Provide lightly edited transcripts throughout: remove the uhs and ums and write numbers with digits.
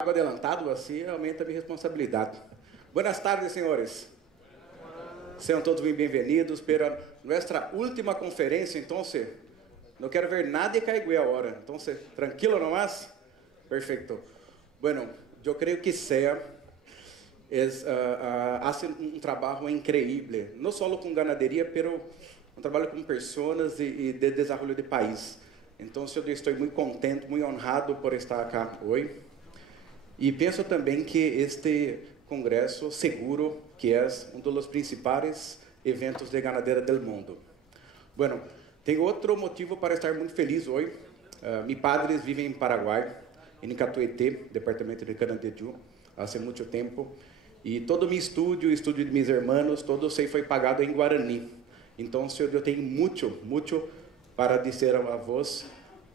Algo adelantado, assim aumenta a minha responsabilidade. Buenas tardes, senhores. Sejam todos bem-vindos para nossa última conferência. Então, não quero ver nada cair agora. Então, tranquilo nomás? Perfeito. Bueno, eu creio que SEA hace um trabalho incrível, não só com ganaderia, pero um trabalho com pessoas e de desenvolvimento de país. Então, eu estou muito contente, muito honrado por estar aqui hoje. E penso também que este congresso seguro que é um dos principais eventos de ganadeira do mundo. Bueno, tenho outro motivo para estar muito feliz hoje. Meus padres vivem em Paraguai, em Catuete, departamento de Canandeju, há muito tempo. E todo meu estudo de meus irmãos, todo foi pagado em Guarani. Então, eu tenho muito para dizer a vós.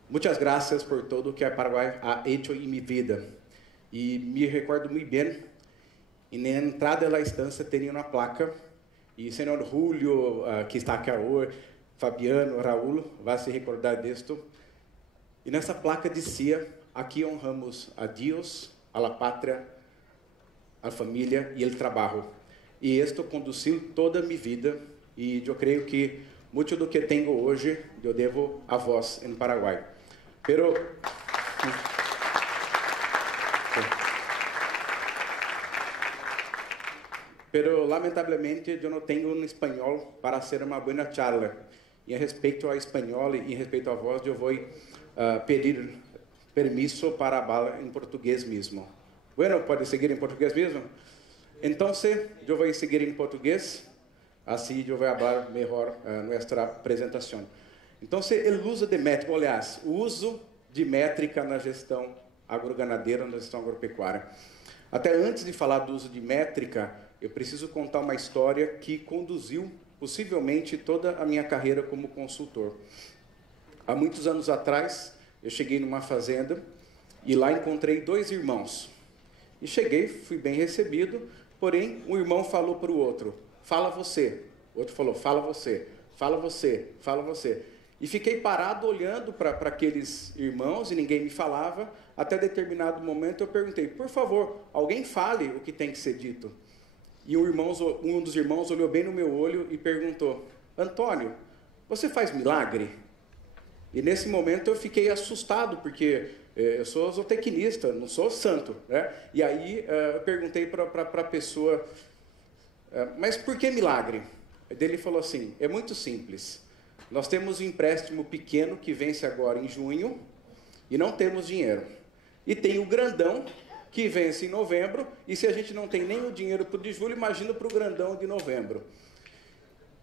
Muitas graças por tudo que o Paraguai ha hecho em minha vida. E me recordo muito bem, e na entrada da estância tinha uma placa, e o senhor Julio, que está aqui hoje, Fabiano, Raul, vai se recordar disto. E nessa placa dizia: aqui honramos a Deus, a la pátria, a família e o trabalho. E isto conduziu toda a minha vida, e eu creio que muito do que tenho hoje eu devo a vós em Paraguai. Pero lamentavelmente eu não tenho um espanhol para ser uma boa charla. E a respeito ao espanhol e em respeito a vós, eu vou pedir permisso para falar em português mesmo. Bueno, pode seguir em português mesmo? Então, eu vou seguir em português, assim eu vou falar melhor nossa apresentação. Então, o uso de métrica, aliás, o uso de métrica na gestão agroganadeira, na gestão agropecuária. Até antes de falar do uso de métrica, eu preciso contar uma história que conduziu, possivelmente, toda a minha carreira como consultor. Há muitos anos atrás, eu cheguei numa fazenda e lá encontrei dois irmãos. E cheguei, fui bem recebido, porém, um irmão falou para o outro: fala você. O outro falou: fala você, fala você, fala você. E fiquei parado olhando para aqueles irmãos e ninguém me falava. Até determinado momento eu perguntei: por favor, alguém fale o que tem que ser dito. E um dos irmãos olhou bem no meu olho e perguntou: Antônio, você faz milagre? E nesse momento eu fiquei assustado, porque eu sou zootecnista, não sou santo, né? E aí eu perguntei para a pessoa: mas por que milagre? Ele falou assim: é muito simples. Nós temos um empréstimo pequeno que vence agora em junho e não temos dinheiro. E tem o grandão que vence em novembro, e se a gente não tem nem o dinheiro para o de julho, imagina para o grandão de novembro.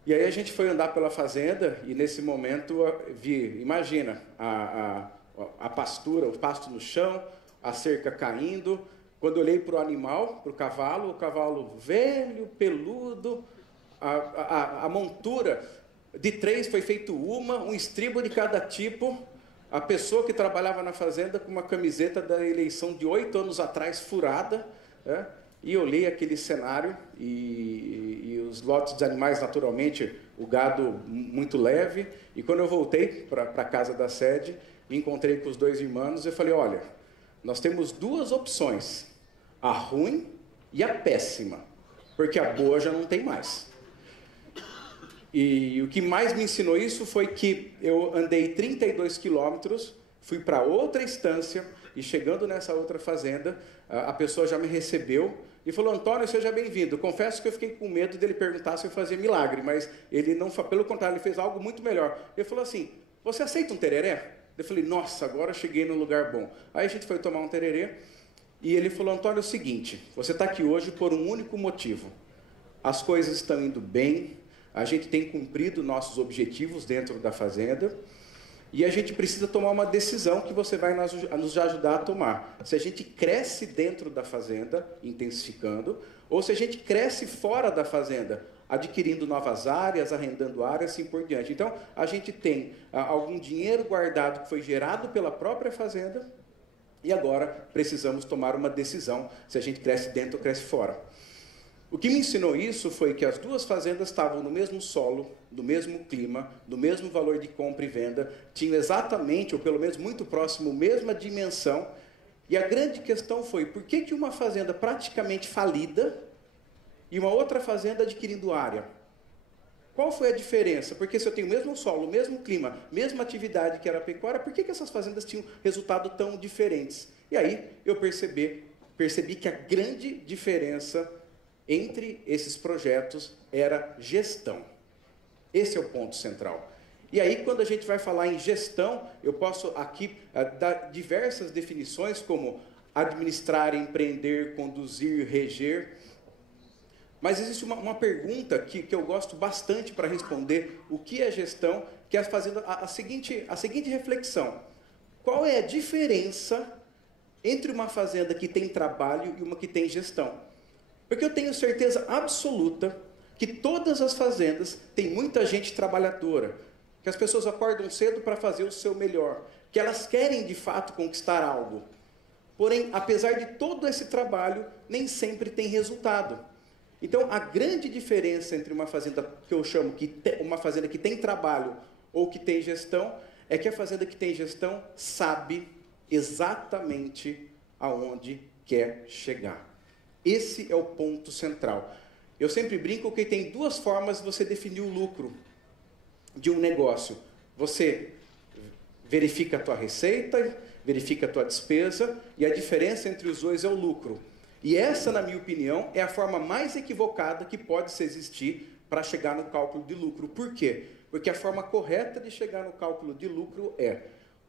E aí a gente foi andar pela fazenda, e nesse momento imagina, a pastura, o pasto no chão, a cerca caindo. Quando eu olhei para o animal, para o cavalo velho, peludo, a montura de 3 foi feito um estribo de cada tipo. A pessoa que trabalhava na fazenda com uma camiseta da eleição de 8 anos atrás, furada, né? E eu olhei aquele cenário e os lotes de animais, naturalmente, o gado muito leve. E quando eu voltei para a casa da sede, me encontrei com os dois irmãos e falei: olha, nós temos duas opções, a ruim e a péssima, porque a boa já não tem mais. E o que mais me ensinou isso foi que eu andei 32 quilômetros, fui para outra estância, e chegando nessa outra fazenda, a pessoa já me recebeu e falou: Antônio, seja bem-vindo. Confesso que eu fiquei com medo dele perguntar se eu fazia milagre, mas ele não, pelo contrário, ele fez algo muito melhor. Ele falou assim: você aceita um tereré? Eu falei: nossa, agora eu cheguei num lugar bom. Aí a gente foi tomar um tereré, e ele falou: Antônio, é o seguinte, você está aqui hoje por um único motivo. As coisas estão indo bem, a gente tem cumprido nossos objetivos dentro da fazenda e a gente precisa tomar uma decisão que você vai nos ajudar a tomar. Se a gente cresce dentro da fazenda, intensificando, ou se a gente cresce fora da fazenda, adquirindo novas áreas, arrendando áreas, assim por diante. Então, a gente tem algum dinheiro guardado que foi gerado pela própria fazenda e agora precisamos tomar uma decisão se a gente cresce dentro ou cresce fora. O que me ensinou isso foi que as duas fazendas estavam no mesmo solo, no mesmo clima, no mesmo valor de compra e venda, tinham exatamente, ou pelo menos muito próximo, a mesma dimensão, E a grande questão foi, por que uma fazenda praticamente falida e uma outra fazenda adquirindo área? Qual foi a diferença? Porque se eu tenho o mesmo solo, o mesmo clima, mesma atividade que era a pecuária, por que essas fazendas tinham resultado tão diferentes? E aí eu percebi que a grande diferença entre esses projetos era gestão. Esse é o ponto central. E aí, quando a gente vai falar em gestão, eu posso aqui dar diversas definições, como administrar, empreender, conduzir, reger. Mas existe uma pergunta que eu gosto bastante para responder o que é gestão, que é fazendo a seguinte reflexão. Qual é a diferença entre uma fazenda que tem trabalho e uma que tem gestão? Porque eu tenho certeza absoluta que todas as fazendas têm muita gente trabalhadora, que as pessoas acordam cedo para fazer o seu melhor, que elas querem de fato conquistar algo. Porém, apesar de todo esse trabalho, nem sempre tem resultado. Então, a grande diferença entre uma fazenda que eu chamo uma fazenda que tem trabalho ou que tem gestão, é que a fazenda que tem gestão sabe exatamente aonde quer chegar. Esse é o ponto central. Eu sempre brinco que tem duas formas de você definir o lucro de um negócio. Você verifica a tua receita, verifica a tua despesa, e a diferença entre os dois é o lucro. E essa, na minha opinião, é a forma mais equivocada que pode se existir para chegar no cálculo de lucro. Por quê? Porque a forma correta de chegar no cálculo de lucro é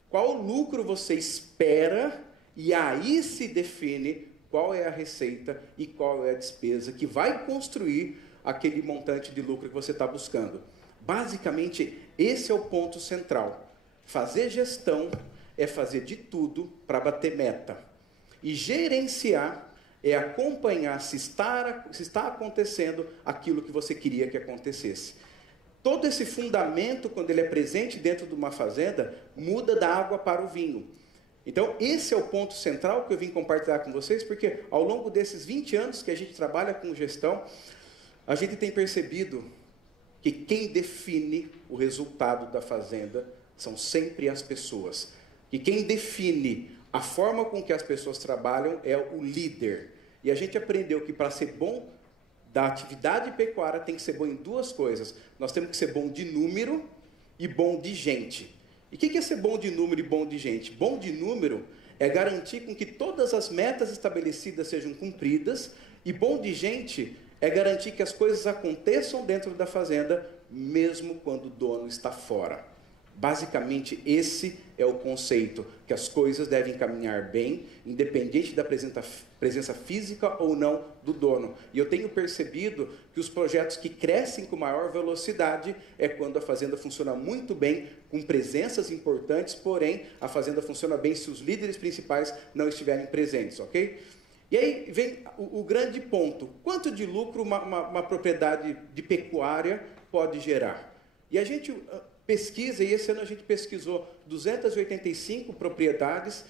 qual lucro você espera, e aí se define qual é a receita e qual é a despesa que vai construir aquele montante de lucro que você está buscando. Basicamente, esse é o ponto central. Fazer gestão é fazer de tudo para bater meta. E gerenciar é acompanhar se está acontecendo aquilo que você queria que acontecesse. Todo esse fundamento, quando ele é presente dentro de uma fazenda, muda da água para o vinho. Então, esse é o ponto central que eu vim compartilhar com vocês, porque ao longo desses 20 anos que a gente trabalha com gestão, a gente tem percebido que quem define o resultado da fazenda são sempre as pessoas. Que quem define a forma com que as pessoas trabalham é o líder. E a gente aprendeu que para ser bom da atividade pecuária tem que ser bom em duas coisas. Nós temos que ser bom de número e bom de gente. E o que é ser bom de número e bom de gente? Bom de número é garantir com que todas as metas estabelecidas sejam cumpridas, e bom de gente é garantir que as coisas aconteçam dentro da fazenda, mesmo quando o dono está fora. Basicamente, esse é o conceito, que as coisas devem caminhar bem, independente da presença física ou não do dono. E eu tenho percebido que os projetos que crescem com maior velocidade é quando a fazenda funciona muito bem, com presenças importantes, porém, a fazenda funciona bem se os líderes principais não estiverem presentes, ok? E aí vem o grande ponto. Quanto de lucro uma propriedade de pecuária pode gerar? E a gente pesquisa, e esse ano a gente pesquisou 285 propriedades,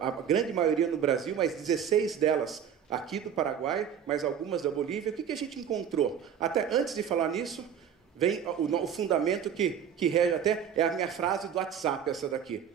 a grande maioria no Brasil, mas 16 delas aqui do Paraguai, mais algumas da Bolívia. O que a gente encontrou? Até antes de falar nisso, vem o fundamento que rege até, é a minha frase do WhatsApp, essa daqui.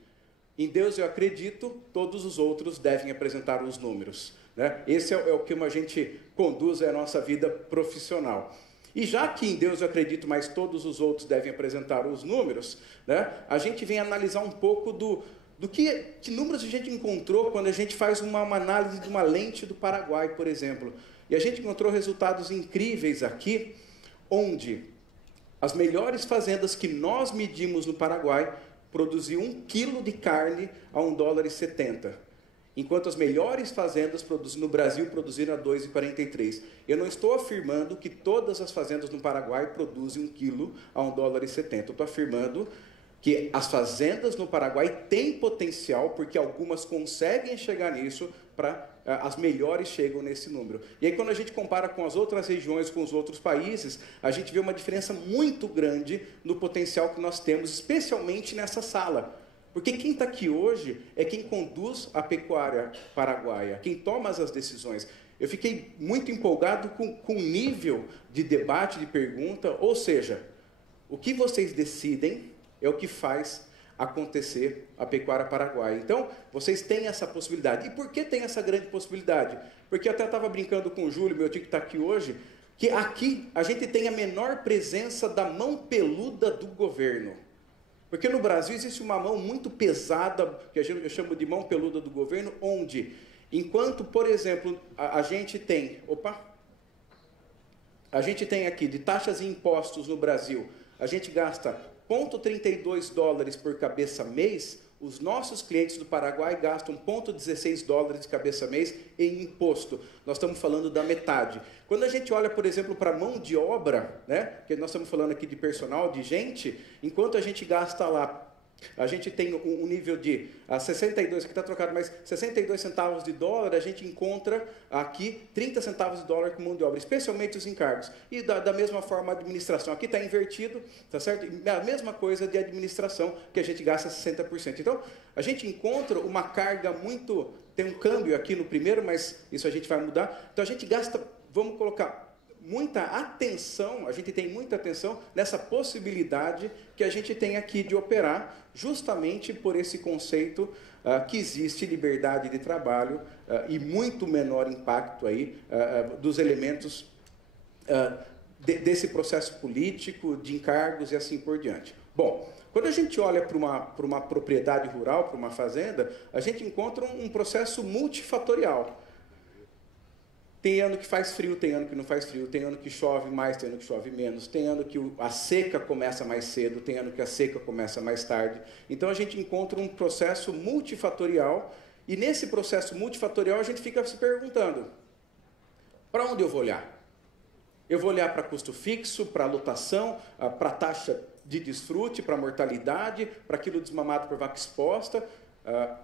Em Deus eu acredito, todos os outros devem apresentar os números. Né? Esse é o que a gente conduz a nossa vida profissional. E já que em Deus eu acredito, mas todos os outros devem apresentar os números, né? A gente vem analisar um pouco do que números a gente encontrou quando a gente faz uma análise de uma lente do Paraguai, por exemplo. E a gente encontrou resultados incríveis aqui, onde as melhores fazendas que nós medimos no Paraguai produziam 1 quilo de carne a $1,70. Enquanto as melhores fazendas no Brasil produziram a $2,43. Eu não estou afirmando que todas as fazendas no Paraguai produzem 1 quilo a $1,70. Eu estou afirmando que as fazendas no Paraguai têm potencial, porque algumas conseguem chegar nisso, as melhores chegam nesse número. E aí, quando a gente compara com as outras regiões, com os outros países, a gente vê uma diferença muito grande no potencial que nós temos, especialmente nessa sala. Porque quem está aqui hoje é quem conduz a pecuária paraguaia, quem toma as decisões. Eu fiquei muito empolgado com o nível de debate, de pergunta, ou seja, o que vocês decidem é o que faz acontecer a pecuária paraguaia. Então, vocês têm essa possibilidade. E por que tem essa grande possibilidade? Porque eu até estava brincando com o Júlio, meu tio que está aqui hoje, que aqui a gente tem a menor presença da mão peluda do governo. Porque no Brasil existe uma mão muito pesada, que eu chamo de mão peluda do governo, onde, enquanto, por exemplo, a gente tem aqui de taxas e impostos no Brasil, a gente gasta 0,32 dólares por cabeça mês, os nossos clientes do Paraguai gastam 0,16 dólares de cabeça mês em imposto. Nós estamos falando da metade. Quando a gente olha, por exemplo, para a mão de obra, né, que nós estamos falando aqui de personal, de gente, enquanto a gente gasta lá, a gente tem um nível de 62, aqui está trocado, mas 62 centavos de dólar, a gente encontra aqui 30 centavos de dólar com mão de obra, especialmente os encargos. E da mesma forma a administração, aqui está invertido, tá certo? E a mesma coisa de administração, que a gente gasta 60%. Então, a gente encontra uma carga muito, tem um câmbio aqui no primeiro, mas isso a gente vai mudar. Então, a gente gasta, vamos colocar, muita atenção, a gente tem muita atenção nessa possibilidade que a gente tem aqui de operar, justamente por esse conceito que existe liberdade de trabalho e muito menor impacto aí dos elementos desse processo político, de encargos e assim por diante. Bom, quando a gente olha para uma propriedade rural, para uma fazenda, a gente encontra um processo multifatorial. Tem ano que faz frio, tem ano que não faz frio, tem ano que chove mais, tem ano que chove menos, tem ano que a seca começa mais cedo, tem ano que a seca começa mais tarde. Então, a gente encontra um processo multifatorial, e nesse processo multifatorial a gente fica se perguntando, para onde eu vou olhar? Eu vou olhar para custo fixo, para lotação, para taxa de desfrute, para mortalidade, para quilo desmamado por vaca exposta.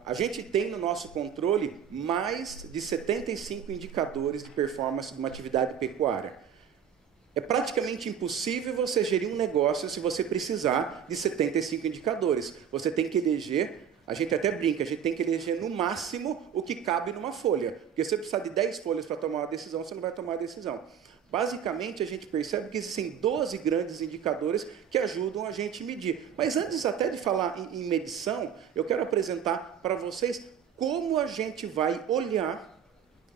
A gente tem no nosso controle mais de 75 indicadores de performance de uma atividade pecuária. É praticamente impossível você gerir um negócio se você precisar de 75 indicadores. Você tem que eleger, a gente até brinca, a gente tem que eleger no máximo o que cabe numa folha. Porque se você precisar de 10 folhas para tomar uma decisão, você não vai tomar a decisão. Basicamente, a gente percebe que existem 12 grandes indicadores que ajudam a gente a medir. Mas antes até de falar em medição, eu quero apresentar para vocês como a gente vai olhar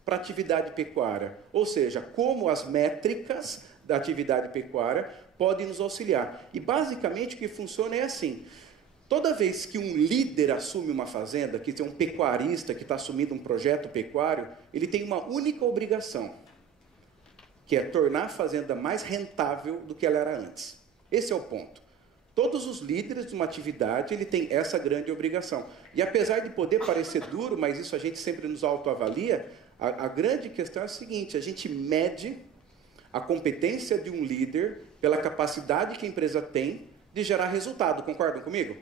para a atividade pecuária. Ou seja, como as métricas da atividade pecuária podem nos auxiliar. E basicamente o que funciona é assim. Toda vez que um líder assume uma fazenda, que é um pecuarista que está assumindo um projeto pecuário, ele tem uma única obrigação, que é tornar a fazenda mais rentável do que ela era antes. Esse é o ponto. Todos os líderes de uma atividade, ele tem essa grande obrigação. E apesar de poder parecer duro, mas isso a gente sempre nos autoavalia, a grande questão é a seguinte, a gente mede a competência de um líder pela capacidade que a empresa tem de gerar resultado. Concordam comigo?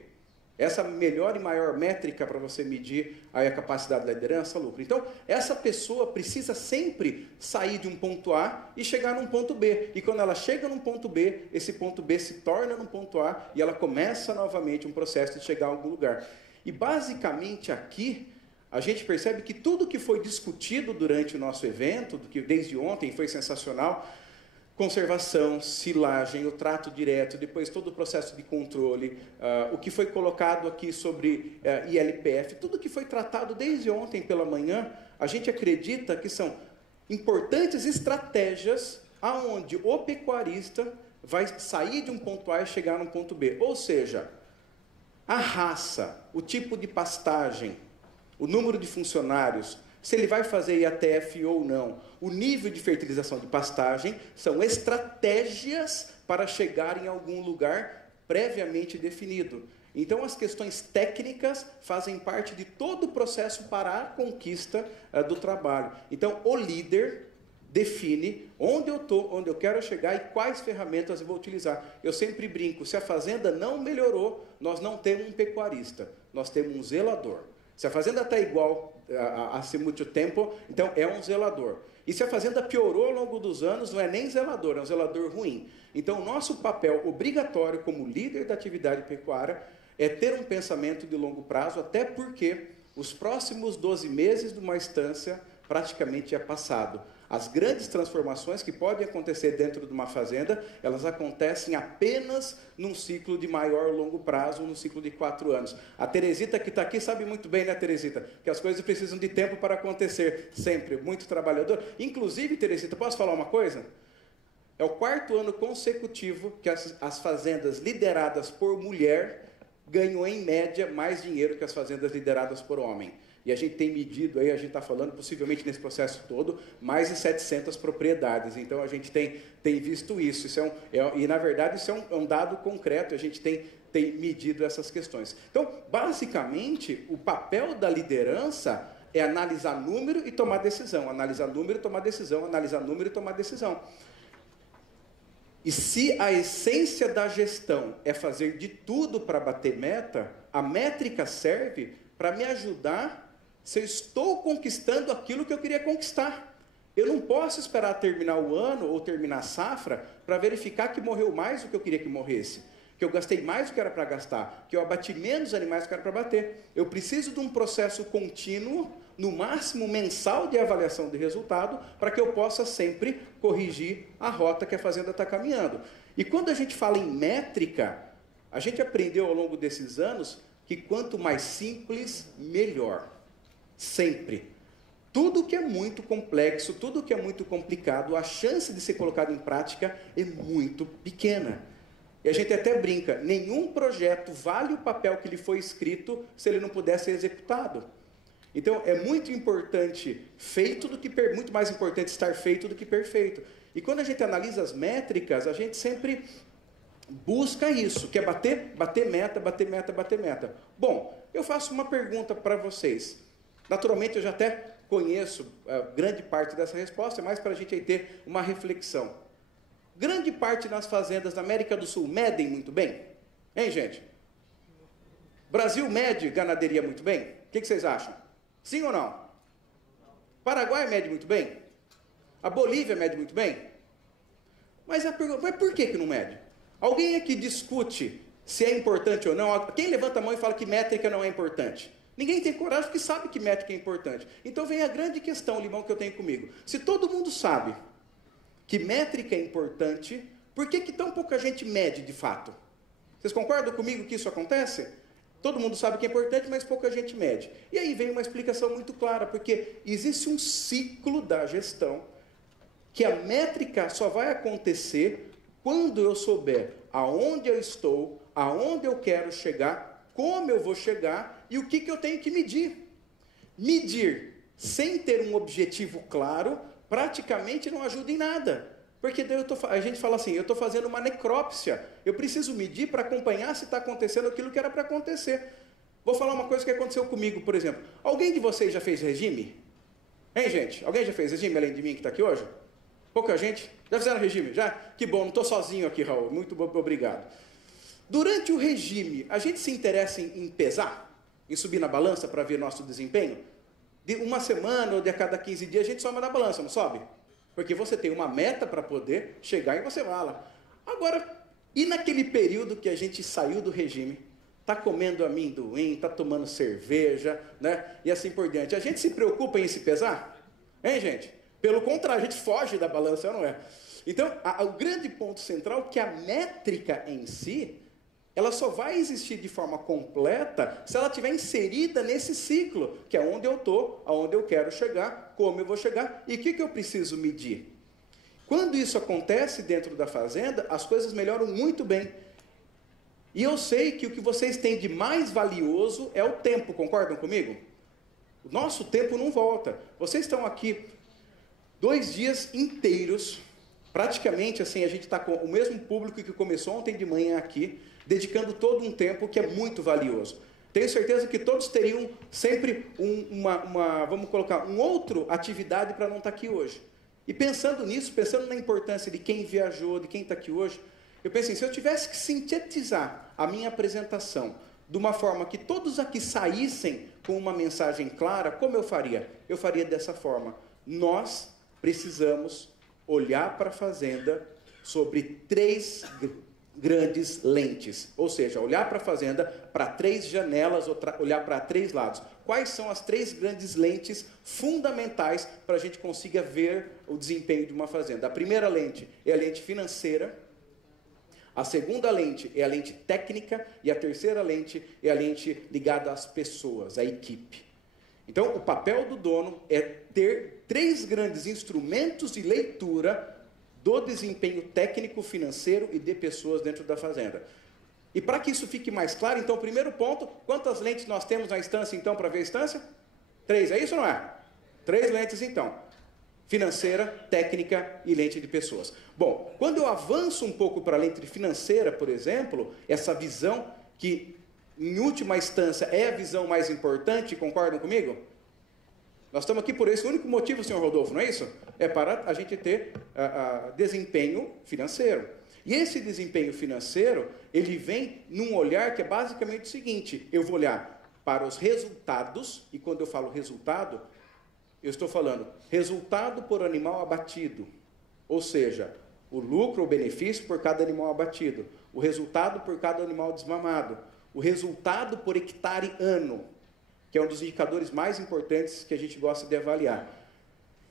Essa melhor e maior métrica para você medir aí a capacidade da liderança, lucro. Então, essa pessoa precisa sempre sair de um ponto A e chegar num ponto B. E quando ela chega num ponto B, esse ponto B se torna num ponto A e ela começa novamente um processo de chegar a algum lugar. E basicamente aqui, a gente percebe que tudo que foi discutido durante o nosso evento, que desde ontem foi sensacional, conservação, silagem, o trato direto, depois todo o processo de controle, o que foi colocado aqui sobre ILPF, tudo que foi tratado desde ontem pela manhã, a gente acredita que são importantes estratégias aonde o pecuarista vai sair de um ponto A e chegar num ponto B. Ou seja, a raça, o tipo de pastagem, o número de funcionários, se ele vai fazer IATF ou não, o nível de fertilização de pastagem, são estratégias para chegar em algum lugar previamente definido. Então, as questões técnicas fazem parte de todo o processo para a conquista do trabalho. Então, o líder define onde eu estou, onde eu quero chegar e quais ferramentas eu vou utilizar. Eu sempre brinco, se a fazenda não melhorou, nós não temos um pecuarista, nós temos um zelador. Se a fazenda está igual há muito tempo, então é um zelador. E se a fazenda piorou ao longo dos anos, não é nem zelador, é um zelador ruim. Então, o nosso papel obrigatório como líder da atividade pecuária é ter um pensamento de longo prazo, até porque os próximos 12 meses de uma estância praticamente é passado. As grandes transformações que podem acontecer dentro de uma fazenda, elas acontecem apenas num ciclo de maior ou longo prazo, num ciclo de 4 anos. A Teresita que está aqui sabe muito bem, né, Teresita? Que as coisas precisam de tempo para acontecer, sempre. Muito trabalhador. Inclusive, Teresita, posso falar uma coisa? É o 4º ano consecutivo que as fazendas lideradas por mulher ganham, em média, mais dinheiro que as fazendas lideradas por homem. E a gente tem medido aí, a gente está falando, possivelmente nesse processo todo, mais de 700 propriedades. Então, a gente tem visto isso. E, na verdade, isso é um dado concreto, a gente tem medido essas questões. Então, basicamente, o papel da liderança é analisar número e tomar decisão. Analisar número e tomar decisão. Analisar número e tomar decisão. E se a essência da gestão é fazer de tudo para bater meta, a métrica serve para me ajudar se eu estou conquistando aquilo que eu queria conquistar. Eu não posso esperar terminar o ano ou terminar a safra para verificar que morreu mais do que eu queria que morresse, que eu gastei mais do que era para gastar, que eu abati menos animais do que era para bater. Eu preciso de um processo contínuo, no máximo mensal, de avaliação de resultado, para que eu possa sempre corrigir a rota que a fazenda está caminhando. E quando a gente fala em métrica, a gente aprendeu ao longo desses anos que quanto mais simples, melhor. Sempre. Tudo que é muito complexo, tudo que é muito complicado, a chance de ser colocado em prática é muito pequena. E a gente até brinca, nenhum projeto vale o papel que lhe foi escrito se ele não puder ser executado. Então, é muito importante muito mais importante estar feito do que perfeito. E quando a gente analisa as métricas, a gente sempre busca isso, que é bater meta, bater meta, bater meta. Bom, eu faço uma pergunta para vocês. Naturalmente, eu já até conheço grande parte dessa resposta, é mais para a gente aí ter uma reflexão. Grande parte das fazendas da América do Sul medem muito bem? Hein, gente? Brasil mede ganaderia muito bem? O que vocês acham? Sim ou não? Paraguai mede muito bem? A Bolívia mede muito bem? Mas por que não mede? Alguém aqui discute se é importante ou não? Quem levanta a mão e fala que métrica não é importante? Ninguém tem coragem porque sabe que métrica é importante. Então vem a grande questão, Limão, que eu tenho comigo. Se todo mundo sabe que métrica é importante, por que tão pouca gente mede de fato? Vocês concordam comigo que isso acontece? Todo mundo sabe que é importante, mas pouca gente mede. E aí vem uma explicação muito clara, porque existe um ciclo da gestão que a métrica só vai acontecer quando eu souber aonde eu estou, aonde eu quero chegar, como eu vou chegar e o que eu tenho que medir. Medir sem ter um objetivo claro, praticamente não ajuda em nada. Porque daí a gente fala assim, eu estou fazendo uma necrópsia, eu preciso medir para acompanhar se está acontecendo aquilo que era para acontecer. Vou falar uma coisa que aconteceu comigo, por exemplo. Alguém de vocês já fez regime? Hein, gente? Alguém já fez regime, além de mim que está aqui hoje? Pouca gente? Já fizeram regime? Já? Que bom, não estou sozinho aqui, Raul. Muito obrigado. Durante o regime, a gente se interessa em pesar? Em subir na balança para ver nosso desempenho? De uma semana ou de a cada 15 dias, a gente sobe na balança, não sobe? Porque você tem uma meta para poder chegar e você vai lá. Agora, e naquele período que a gente saiu do regime, está comendo amendoim, está tomando cerveja, né? E assim por diante. A gente se preocupa em se pesar? Hein, gente? Pelo contrário, a gente foge da balança, não é? Então, o grande ponto central é que a métrica em si, ela só vai existir de forma completa se ela estiver inserida nesse ciclo, que é onde eu estou, aonde eu quero chegar, como eu vou chegar e o que eu preciso medir. Quando isso acontece dentro da fazenda, as coisas melhoram muito bem. E eu sei que o que vocês têm de mais valioso é o tempo, concordam comigo? O nosso tempo não volta. Vocês estão aqui 2 dias inteiros, praticamente assim, a gente está com o mesmo público que começou ontem de manhã aqui, dedicando todo um tempo que é muito valioso. Tenho certeza que todos teriam sempre vamos colocar, outra atividade para não estar aqui hoje. E pensando nisso, pensando na importância de quem viajou, de quem está aqui hoje, eu pensei, se eu tivesse que sintetizar a minha apresentação de uma forma que todos aqui saíssem com uma mensagem clara, como eu faria? Eu faria dessa forma. Nós precisamos olhar para a fazenda sobre 3 grandes lentes, ou seja, olhar para a fazenda para 3 janelas, olhar para 3 lados. quais são as 3 grandes lentes fundamentais para a gente consiga ver o desempenho de uma fazenda. A primeira lente é a lente financeira, a segunda lente é a lente técnica e a terceira lente é a lente ligada às pessoas, à equipe. Então, o papel do dono é ter 3 grandes instrumentos de leitura do desempenho técnico, financeiro e de pessoas dentro da fazenda. E para que isso fique mais claro, então, o primeiro ponto, quantas lentes nós temos na instância, então, para ver a instância? 3, é isso ou não é? 3 lentes, então. Financeira, técnica e lente de pessoas. Bom, quando eu avanço um pouco para a lente financeira, por exemplo, essa visão que, em última instância, é a visão mais importante, concordam comigo? Nós estamos aqui por esse único motivo, senhor Rodolfo, não é isso? É para a gente ter desempenho financeiro. E esse desempenho financeiro, ele vem num olhar que é basicamente o seguinte: eu vou olhar para os resultados, e quando eu falo resultado, eu estou falando resultado por animal abatido, ou seja, o lucro ou benefício por cada animal abatido, o resultado por cada animal desmamado, o resultado por hectare ano, que é um dos indicadores mais importantes que a gente gosta de avaliar.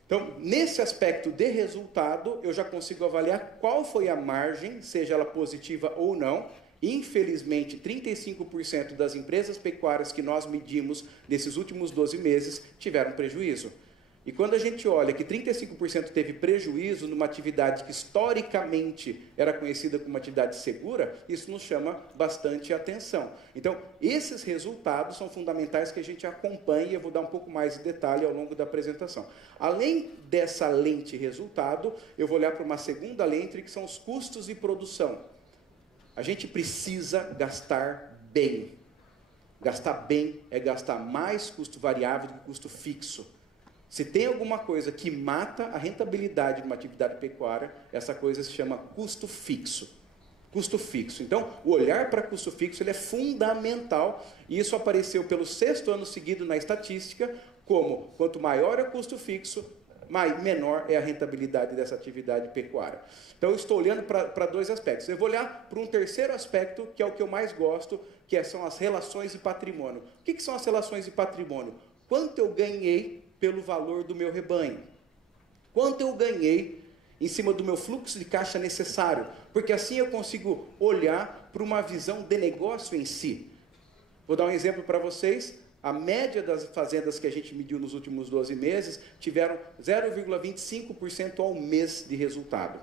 Então, nesse aspecto de resultado, eu já consigo avaliar qual foi a margem, seja ela positiva ou não. Infelizmente, 35% das empresas pecuárias que nós medimos nesses últimos 12 meses tiveram prejuízo. E quando a gente olha que 35% teve prejuízo numa atividade que historicamente era conhecida como uma atividade segura, isso nos chama bastante atenção. Então, esses resultados são fundamentais que a gente acompanhe, e eu vou dar um pouco mais de detalhe ao longo da apresentação. Além dessa lente resultado, eu vou olhar para uma segunda lente, que são os custos de produção. A gente precisa gastar bem. Gastar bem é gastar mais custo variável do que custo fixo. Se tem alguma coisa que mata a rentabilidade de uma atividade pecuária, essa coisa se chama custo fixo. Custo fixo. Então, o olhar para custo fixo ele é fundamental, e isso apareceu pelo 6º ano seguido na estatística, como quanto maior é o custo fixo, menor é a rentabilidade dessa atividade pecuária. Então, eu estou olhando para 2 aspectos. Eu vou olhar para um terceiro aspecto, que é o que eu mais gosto, que são as relações de patrimônio. O que são as relações de patrimônio? Quanto eu ganhei pelo valor do meu rebanho? Quanto eu ganhei em cima do meu fluxo de caixa necessário? Porque assim eu consigo olhar para uma visão de negócio em si. Vou dar um exemplo para vocês. A média das fazendas que a gente mediu nos últimos 12 meses tiveram 0,25% ao mês de resultado,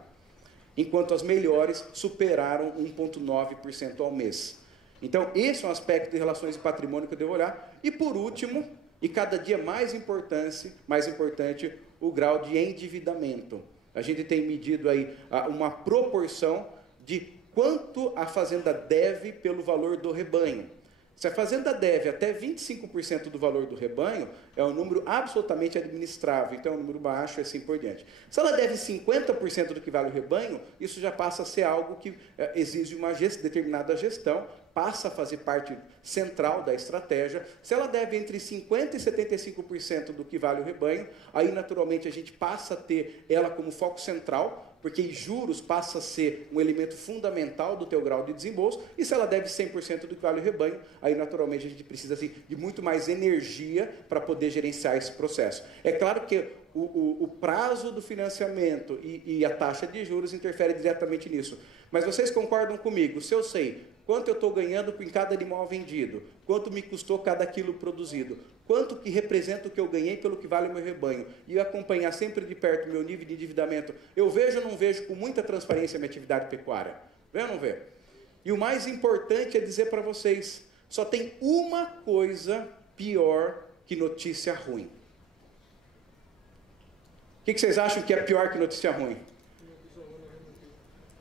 enquanto as melhores superaram 1,9% ao mês. Então, esse é um aspecto de relações de patrimônio que eu devo olhar. E, por último, e cada dia mais importante, o grau de endividamento. A gente tem medido aí uma proporção de quanto a fazenda deve pelo valor do rebanho. Se a fazenda deve até 25% do valor do rebanho, é um número absolutamente administrável, então é um número baixo e assim por diante. Se ela deve 50% do que vale o rebanho, isso já passa a ser algo que exige uma determinada gestão, passa a fazer parte central da estratégia. Se ela deve entre 50% e 75% do que vale o rebanho, aí naturalmente a gente passa a ter ela como foco central, porque juros passa a ser um elemento fundamental do teu grau de desembolso, e se ela deve 100% do que vale o rebanho, aí naturalmente a gente precisa assim, de muito mais energia para poder gerenciar esse processo. É claro que o prazo do financiamento e a taxa de juros interfere diretamente nisso, mas vocês concordam comigo? Se eu sei quanto eu estou ganhando em cada animal vendido, quanto me custou cada quilo produzido, quanto que representa o que eu ganhei pelo que vale o meu rebanho, e acompanhar sempre de perto o meu nível de endividamento, eu vejo ou não vejo com muita transparência a minha atividade pecuária? Vê ou não vê? E o mais importante é dizer para vocês, só tem uma coisa pior que notícia ruim. O que vocês acham que é pior que notícia ruim?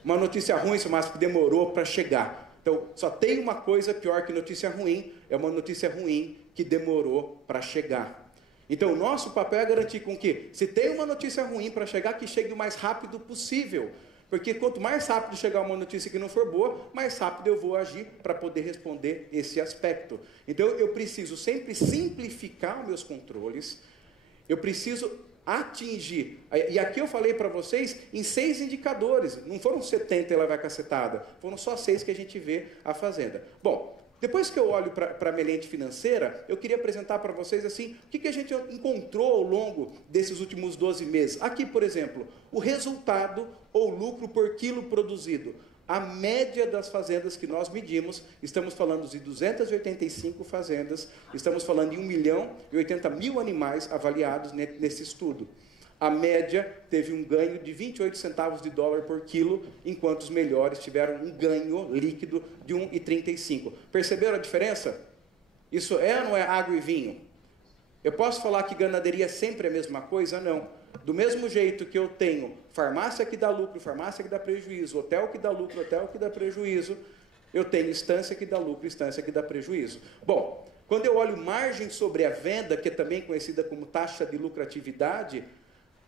Uma notícia ruim, seu Márcio, que demorou para chegar. Então, só tem uma coisa pior que notícia ruim, é uma notícia ruim que demorou para chegar. Então, o nosso papel é garantir com que, se tem uma notícia ruim para chegar, que chegue o mais rápido possível. Porque quanto mais rápido chegar uma notícia que não for boa, mais rápido eu vou agir para poder responder esse aspecto. Então, eu preciso sempre simplificar os meus controles, eu preciso atingir, e aqui eu falei para vocês em 6 indicadores, não foram 70 e lá vai cacetada, foram só 6 que a gente vê a fazenda. Bom, Depois que eu olho para a minha lente financeira, eu queria apresentar para vocês assim, o que a gente encontrou ao longo desses últimos 12 meses. Aqui, por exemplo, o resultado ou lucro por quilo produzido. A média das fazendas que nós medimos, estamos falando de 285 fazendas, estamos falando de 1.080.000 animais avaliados nesse estudo. A média teve um ganho de 28 centavos de dólar por quilo, enquanto os melhores tiveram um ganho líquido de 1,35. Perceberam a diferença? Isso é ou não é água e vinho? Eu posso falar que ganaderia é sempre a mesma coisa? Não. Do mesmo jeito que eu tenho farmácia que dá lucro, farmácia que dá prejuízo, hotel que dá lucro, hotel que dá prejuízo, eu tenho instância que dá lucro, instância que dá prejuízo. Bom, quando eu olho margem sobre a venda, que é também conhecida como taxa de lucratividade,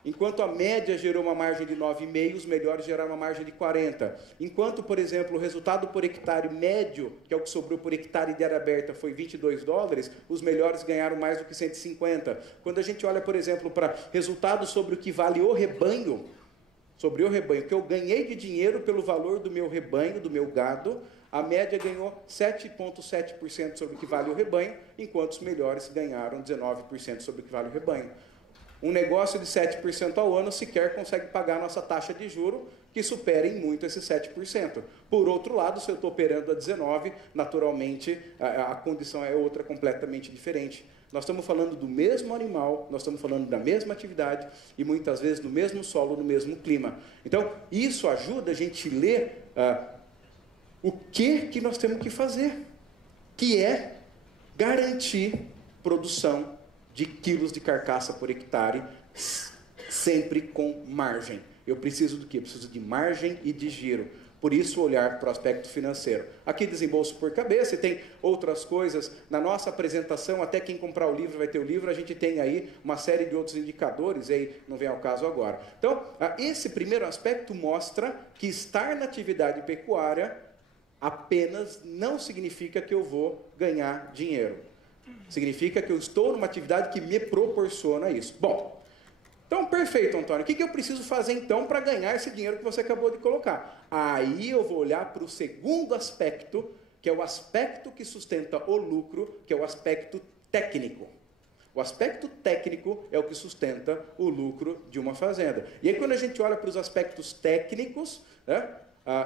enquanto a média gerou uma margem de 9,5, os melhores geraram uma margem de 40. Enquanto, por exemplo, o resultado por hectare médio, que é o que sobrou por hectare de área aberta, foi 22 dólares, os melhores ganharam mais do que 150. Quando a gente olha, por exemplo, para resultados sobre o que vale o rebanho, sobre o rebanho, que eu ganhei de dinheiro pelo valor do meu rebanho, do meu gado, a média ganhou 7,7% sobre o que vale o rebanho, enquanto os melhores ganharam 19% sobre o que vale o rebanho. Um negócio de 7% ao ano sequer consegue pagar a nossa taxa de juros, que superem muito esses 7%. Por outro lado, se eu estou operando a 19%, naturalmente a condição é outra completamente diferente. Nós estamos falando do mesmo animal, nós estamos falando da mesma atividade e muitas vezes no mesmo solo, no mesmo clima. Então, isso ajuda a gente a ler o que nós temos que fazer, que é garantir produção de quilos de carcaça por hectare, sempre com margem. Eu preciso do quê? Eu preciso de margem e de giro. Por isso, olhar para o aspecto financeiro. Aqui, desembolso por cabeça, e tem outras coisas. Na nossa apresentação, até quem comprar o livro vai ter o livro, a gente tem aí uma série de outros indicadores, e aí não vem ao caso agora. Então, esse primeiro aspecto mostra que estar na atividade pecuária apenas não significa que eu vou ganhar dinheiro. Significa que eu estou numa atividade que me proporciona isso. Bom, então, perfeito, Antônio. O que eu preciso fazer, então, para ganhar esse dinheiro que você acabou de colocar? Aí eu vou olhar para o segundo aspecto, que é o aspecto que sustenta o lucro, que é o aspecto técnico. O aspecto técnico é o que sustenta o lucro de uma fazenda. E aí, quando a gente olha para os aspectos técnicos, né,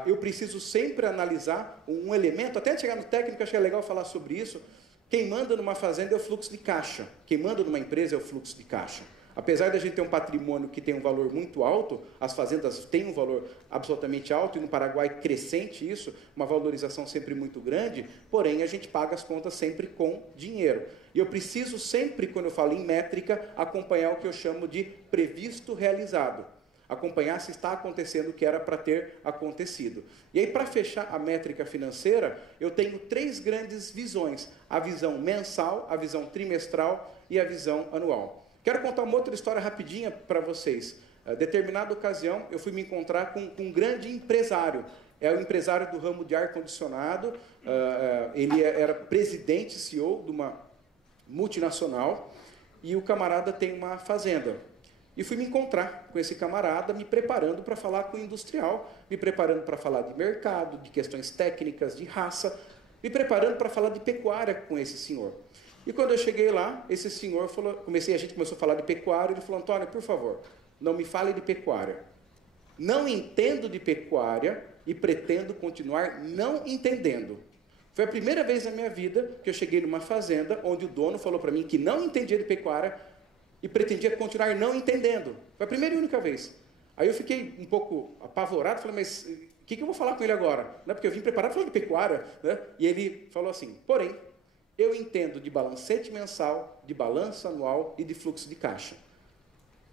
eu preciso sempre analisar um elemento, até chegar no técnico, acho que é legal falar sobre isso. Quem manda numa fazenda é o fluxo de caixa. Quem manda numa empresa é o fluxo de caixa. Apesar de a gente ter um patrimônio que tem um valor muito alto, as fazendas têm um valor absolutamente alto, e no Paraguai crescente isso, uma valorização sempre muito grande, porém a gente paga as contas sempre com dinheiro. E eu preciso sempre, quando eu falo em métrica, acompanhar o que eu chamo de previsto realizado. Acompanhar se está acontecendo o que era para ter acontecido. E aí, para fechar a métrica financeira, eu tenho 3 grandes visões: a visão mensal, a visão trimestral e a visão anual. Quero contar uma outra história rapidinha para vocês. Determinada ocasião, eu fui me encontrar com um grande empresário. É o empresário do ramo de ar-condicionado. Ele era presidente, CEO de uma multinacional, e o camarada tem uma fazenda. E fui me encontrar com esse camarada, me preparando para falar com o industrial, me preparando para falar de mercado, de questões técnicas, de raça, me preparando para falar de pecuária com esse senhor. E quando eu cheguei lá, esse senhor falou, a gente começou a falar de pecuária, ele falou: Antônio, por favor, não me fale de pecuária. Não entendo de pecuária e pretendo continuar não entendendo. Foi a primeira vez na minha vida que eu cheguei numa fazenda onde o dono falou para mim que não entendia de pecuária e pretendia continuar não entendendo. Foi a primeira e única vez. Aí eu fiquei um pouco apavorado, falei: mas o que eu vou falar com ele agora? Não é porque eu vim preparado falando de pecuária, né? E ele falou assim: porém, eu entendo de balancete mensal, de balanço anual e de fluxo de caixa.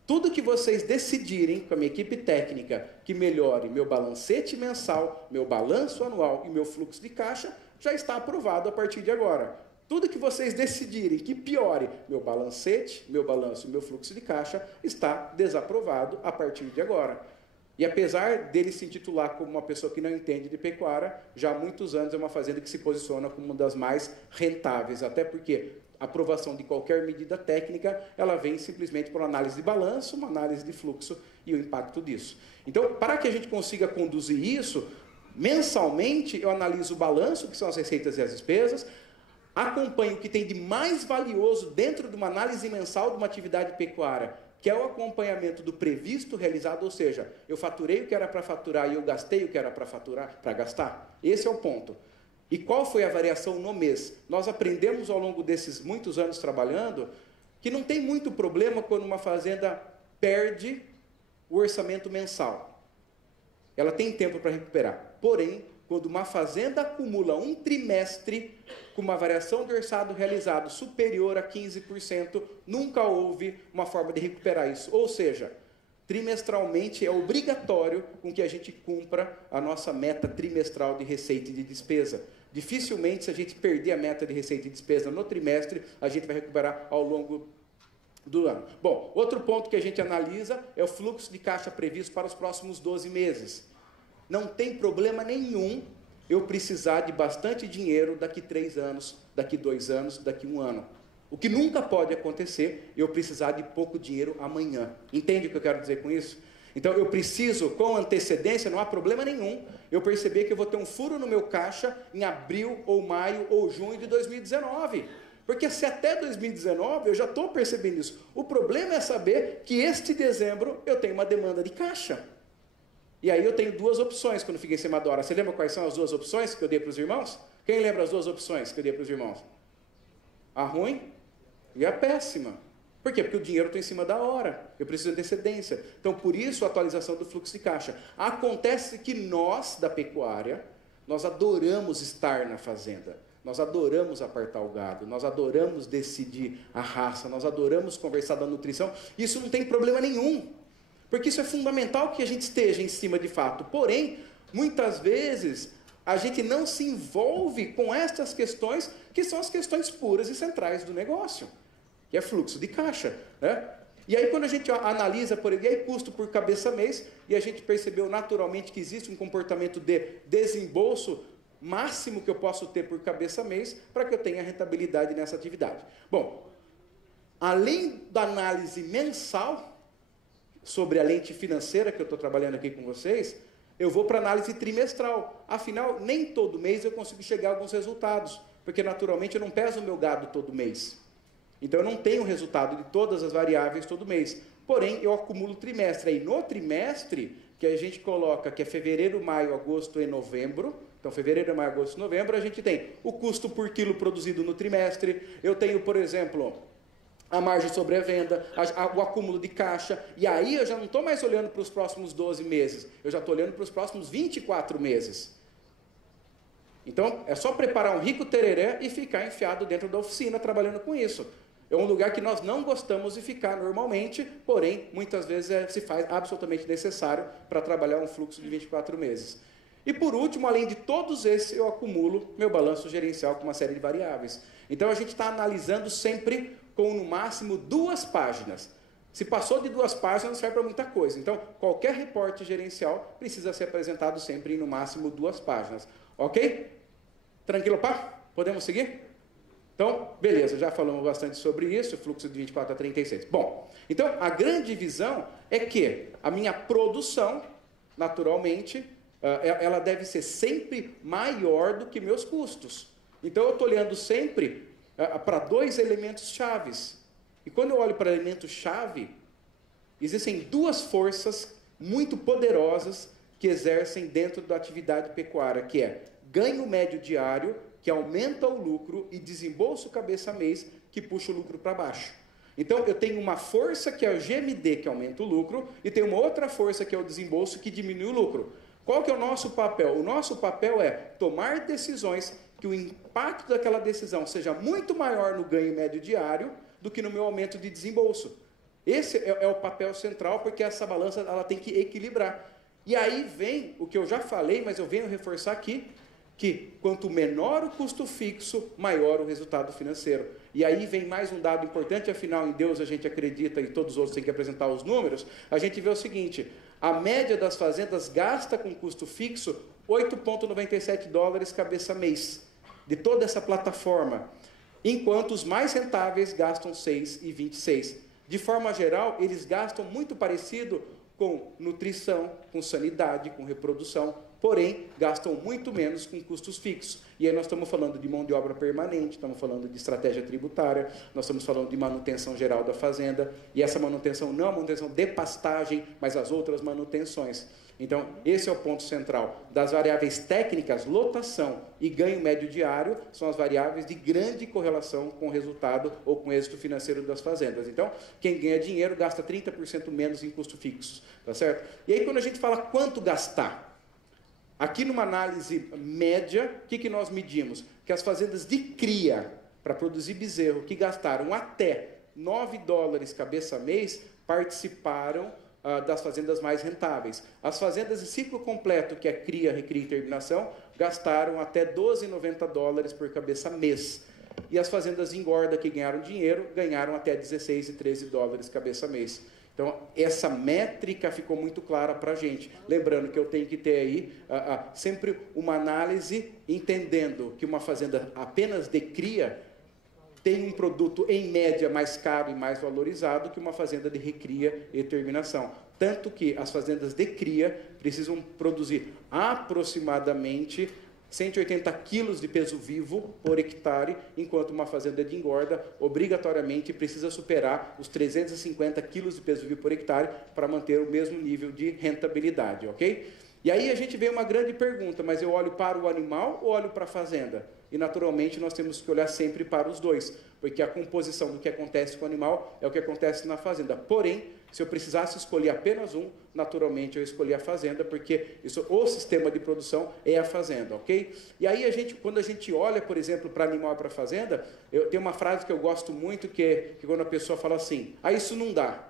Tudo que vocês decidirem com a minha equipe técnica que melhore meu balancete mensal, meu balanço anual e meu fluxo de caixa, já está aprovado a partir de agora. Tudo que vocês decidirem que piore meu balancete, meu balanço e meu fluxo de caixa, está desaprovado a partir de agora. E apesar dele se intitular como uma pessoa que não entende de pecuária, já há muitos anos é uma fazenda que se posiciona como uma das mais rentáveis, até porque a aprovação de qualquer medida técnica, ela vem simplesmente por uma análise de balanço, uma análise de fluxo e o impacto disso. Então, para que a gente consiga conduzir isso, Mensalmente, eu analiso o balanço, que são as receitas e as despesas, acompanho o que tem de mais valioso dentro de uma análise mensal de uma atividade pecuária, que é o acompanhamento do previsto realizado, ou seja, eu faturei o que era para faturar e eu gastei o que era para faturar, para gastar. Esse é o ponto. E qual foi a variação no mês? Nós aprendemos ao longo desses muitos anos trabalhando que não tem muito problema quando uma fazenda perde o orçamento mensal. Ela tem tempo para recuperar. Porém, quando uma fazenda acumula um trimestre com uma variação de orçado realizado superior a 15%, nunca houve uma forma de recuperar isso. Ou seja, trimestralmente é obrigatório com que a gente cumpra a nossa meta trimestral de receita e de despesa. Dificilmente, se a gente perder a meta de receita e despesa no trimestre, a gente vai recuperar ao longo do ano. Bom, outro ponto que a gente analisa é o fluxo de caixa previsto para os próximos 12 meses. Não tem problema nenhum eu precisar de bastante dinheiro daqui 3 anos, daqui 2 anos, daqui 1 ano. O que nunca pode acontecer, eu precisar de pouco dinheiro amanhã. Entende o que eu quero dizer com isso? Então, eu preciso, com antecedência, não há problema nenhum, eu perceber que eu vou ter um furo no meu caixa em abril, ou maio, ou junho de 2019. Porque se até 2019 eu já estou percebendo isso. O problema é saber que este dezembro eu tenho uma demanda de caixa. E aí eu tenho 2 opções quando fica em cima da hora. Você lembra quais são as 2 opções que eu dei para os irmãos? Quem lembra as 2 opções que eu dei para os irmãos? A ruim e a péssima. Por quê? Porque o dinheiro está em cima da hora. Eu preciso de antecedência. Então, por isso, a atualização do fluxo de caixa. Acontece que nós, da pecuária, nós adoramos estar na fazenda. Nós adoramos apartar o gado. Nós adoramos decidir a raça. Nós adoramos conversar da nutrição. Isso não tem problema nenhum. Porque isso é fundamental que a gente esteja em cima de fato. Porém, muitas vezes, a gente não se envolve com estas questões, que são as questões puras e centrais do negócio, que é fluxo de caixa, né? E aí, quando a gente analisa, por exemplo, custo por cabeça mês, e a gente percebeu naturalmente que existe um comportamento de desembolso máximo que eu posso ter por cabeça mês, para que eu tenha rentabilidade nessa atividade. Bom, além da análise mensal, sobre a lente financeira que eu estou trabalhando aqui com vocês, eu vou para a análise trimestral. Afinal, nem todo mês eu consigo chegar a alguns resultados, porque naturalmente eu não peso o meu gado todo mês. Então eu não tenho resultado de todas as variáveis todo mês. Porém, eu acumulo trimestre. Aí no trimestre, que a gente coloca que é fevereiro, maio, agosto e novembro, então fevereiro, maio, agosto e novembro, a gente tem o custo por quilo produzido no trimestre. Eu tenho, por exemplo, a margem sobre a venda, o acúmulo de caixa, e aí eu já não estou mais olhando para os próximos 12 meses, eu já estou olhando para os próximos 24 meses. Então, é só preparar um rico tereré e ficar enfiado dentro da oficina trabalhando com isso. É um lugar que nós não gostamos de ficar normalmente, porém, muitas vezes se faz absolutamente necessário para trabalhar um fluxo de 24 meses. E por último, além de todos esses, eu acumulo meu balanço gerencial com uma série de variáveis. Então, a gente está analisando sempre com, no máximo, 2 páginas. Se passou de 2 páginas, não serve para muita coisa. Então, qualquer reporte gerencial precisa ser apresentado sempre em, no máximo, 2 páginas. Ok? Tranquilo, pá? Podemos seguir? Então, beleza, já falamos bastante sobre isso, fluxo de 24 a 36. Bom, então, a grande visão é que a minha produção, naturalmente, ela deve ser sempre maior do que meus custos. Então, eu estou olhando sempre para 2 elementos chaves. E quando eu olho para elementos chave, existem 2 forças muito poderosas que exercem dentro da atividade pecuária, que é ganho médio diário, que aumenta o lucro, e desembolso cabeça mês, que puxa o lucro para baixo. Então, eu tenho uma força que é o GMD, que aumenta o lucro, e tenho uma outra força que é o desembolso, que diminui o lucro. Qual que é o nosso papel? O nosso papel é tomar decisões que o impacto daquela decisão seja muito maior no ganho médio diário do que no meu aumento de desembolso. Esse é o papel central, porque essa balança ela tem que equilibrar. E aí vem o que eu já falei, mas eu venho reforçar aqui, que quanto menor o custo fixo, maior o resultado financeiro. E aí vem mais um dado importante, afinal em Deus a gente acredita e todos os outros têm que apresentar os números, a gente vê o seguinte, a média das fazendas gasta com custo fixo $8,97 cabeça mês, de toda essa plataforma, enquanto os mais rentáveis gastam 6,26. De forma geral, eles gastam muito parecido com nutrição, com sanidade, com reprodução, porém, gastam muito menos com custos fixos. E aí nós estamos falando de mão de obra permanente, estamos falando de estratégia tributária, nós estamos falando de manutenção geral da fazenda, e essa manutenção não é a manutenção de pastagem, mas as outras manutenções. Então, esse é o ponto central. Das variáveis técnicas, lotação e ganho médio diário são as variáveis de grande correlação com o resultado ou com o êxito financeiro das fazendas. Então, quem ganha dinheiro gasta 30% menos em custo fixo, tá certo? E aí, quando a gente fala quanto gastar, aqui numa análise média, o que nós medimos? Que as fazendas de cria para produzir bezerro, que gastaram até $9 cabeça mês, participaram das fazendas mais rentáveis. As fazendas de ciclo completo, que é cria, recria e terminação, gastaram até $12,90 por cabeça mês. E as fazendas de engorda, que ganharam dinheiro, ganharam até $16 e $13 cabeça mês. Então, essa métrica ficou muito clara para a gente. Lembrando que eu tenho que ter aí sempre uma análise, entendendo que uma fazenda apenas de cria tem um produto, em média, mais caro e mais valorizado que uma fazenda de recria e terminação. Tanto que as fazendas de cria precisam produzir aproximadamente 180 quilos de peso vivo por hectare, enquanto uma fazenda de engorda obrigatoriamente precisa superar os 350 quilos de peso vivo por hectare para manter o mesmo nível de rentabilidade, ok? E aí a gente vê uma grande pergunta, mas eu olho para o animal ou olho para a fazenda? E naturalmente nós temos que olhar sempre para os dois, porque a composição do que acontece com o animal é o que acontece na fazenda. Porém, se eu precisasse escolher apenas um, naturalmente eu escolhi a fazenda, porque o sistema de produção é a fazenda, ok? E aí, quando a gente olha, por exemplo, para animal e para fazenda, eu tenho uma frase que eu gosto muito, que quando a pessoa fala assim, isso não dá.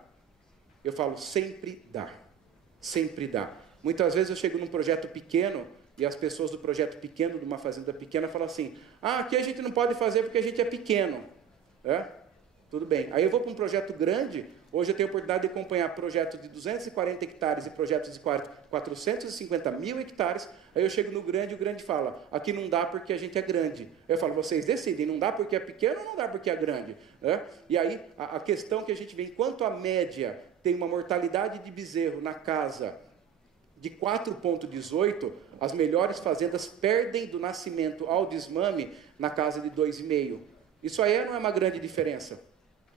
Eu falo, sempre dá. Sempre dá. Muitas vezes eu chego num projeto pequeno, e as pessoas do projeto pequeno, de uma fazenda pequena, falam assim, aqui a gente não pode fazer porque a gente é pequeno. Tudo bem. Aí eu vou para um projeto grande, hoje eu tenho a oportunidade de acompanhar projetos de 240 hectares e projetos de 450 mil hectares, aí eu chego no grande e o grande fala, aqui não dá porque a gente é grande. Eu falo, vocês decidem, não dá porque é pequeno ou não dá porque é grande? E aí a questão que a gente vê, enquanto a média tem uma mortalidade de bezerro na casa de 4,18, as melhores fazendas perdem do nascimento ao desmame na casa de 2,5. Isso aí não é uma grande diferença.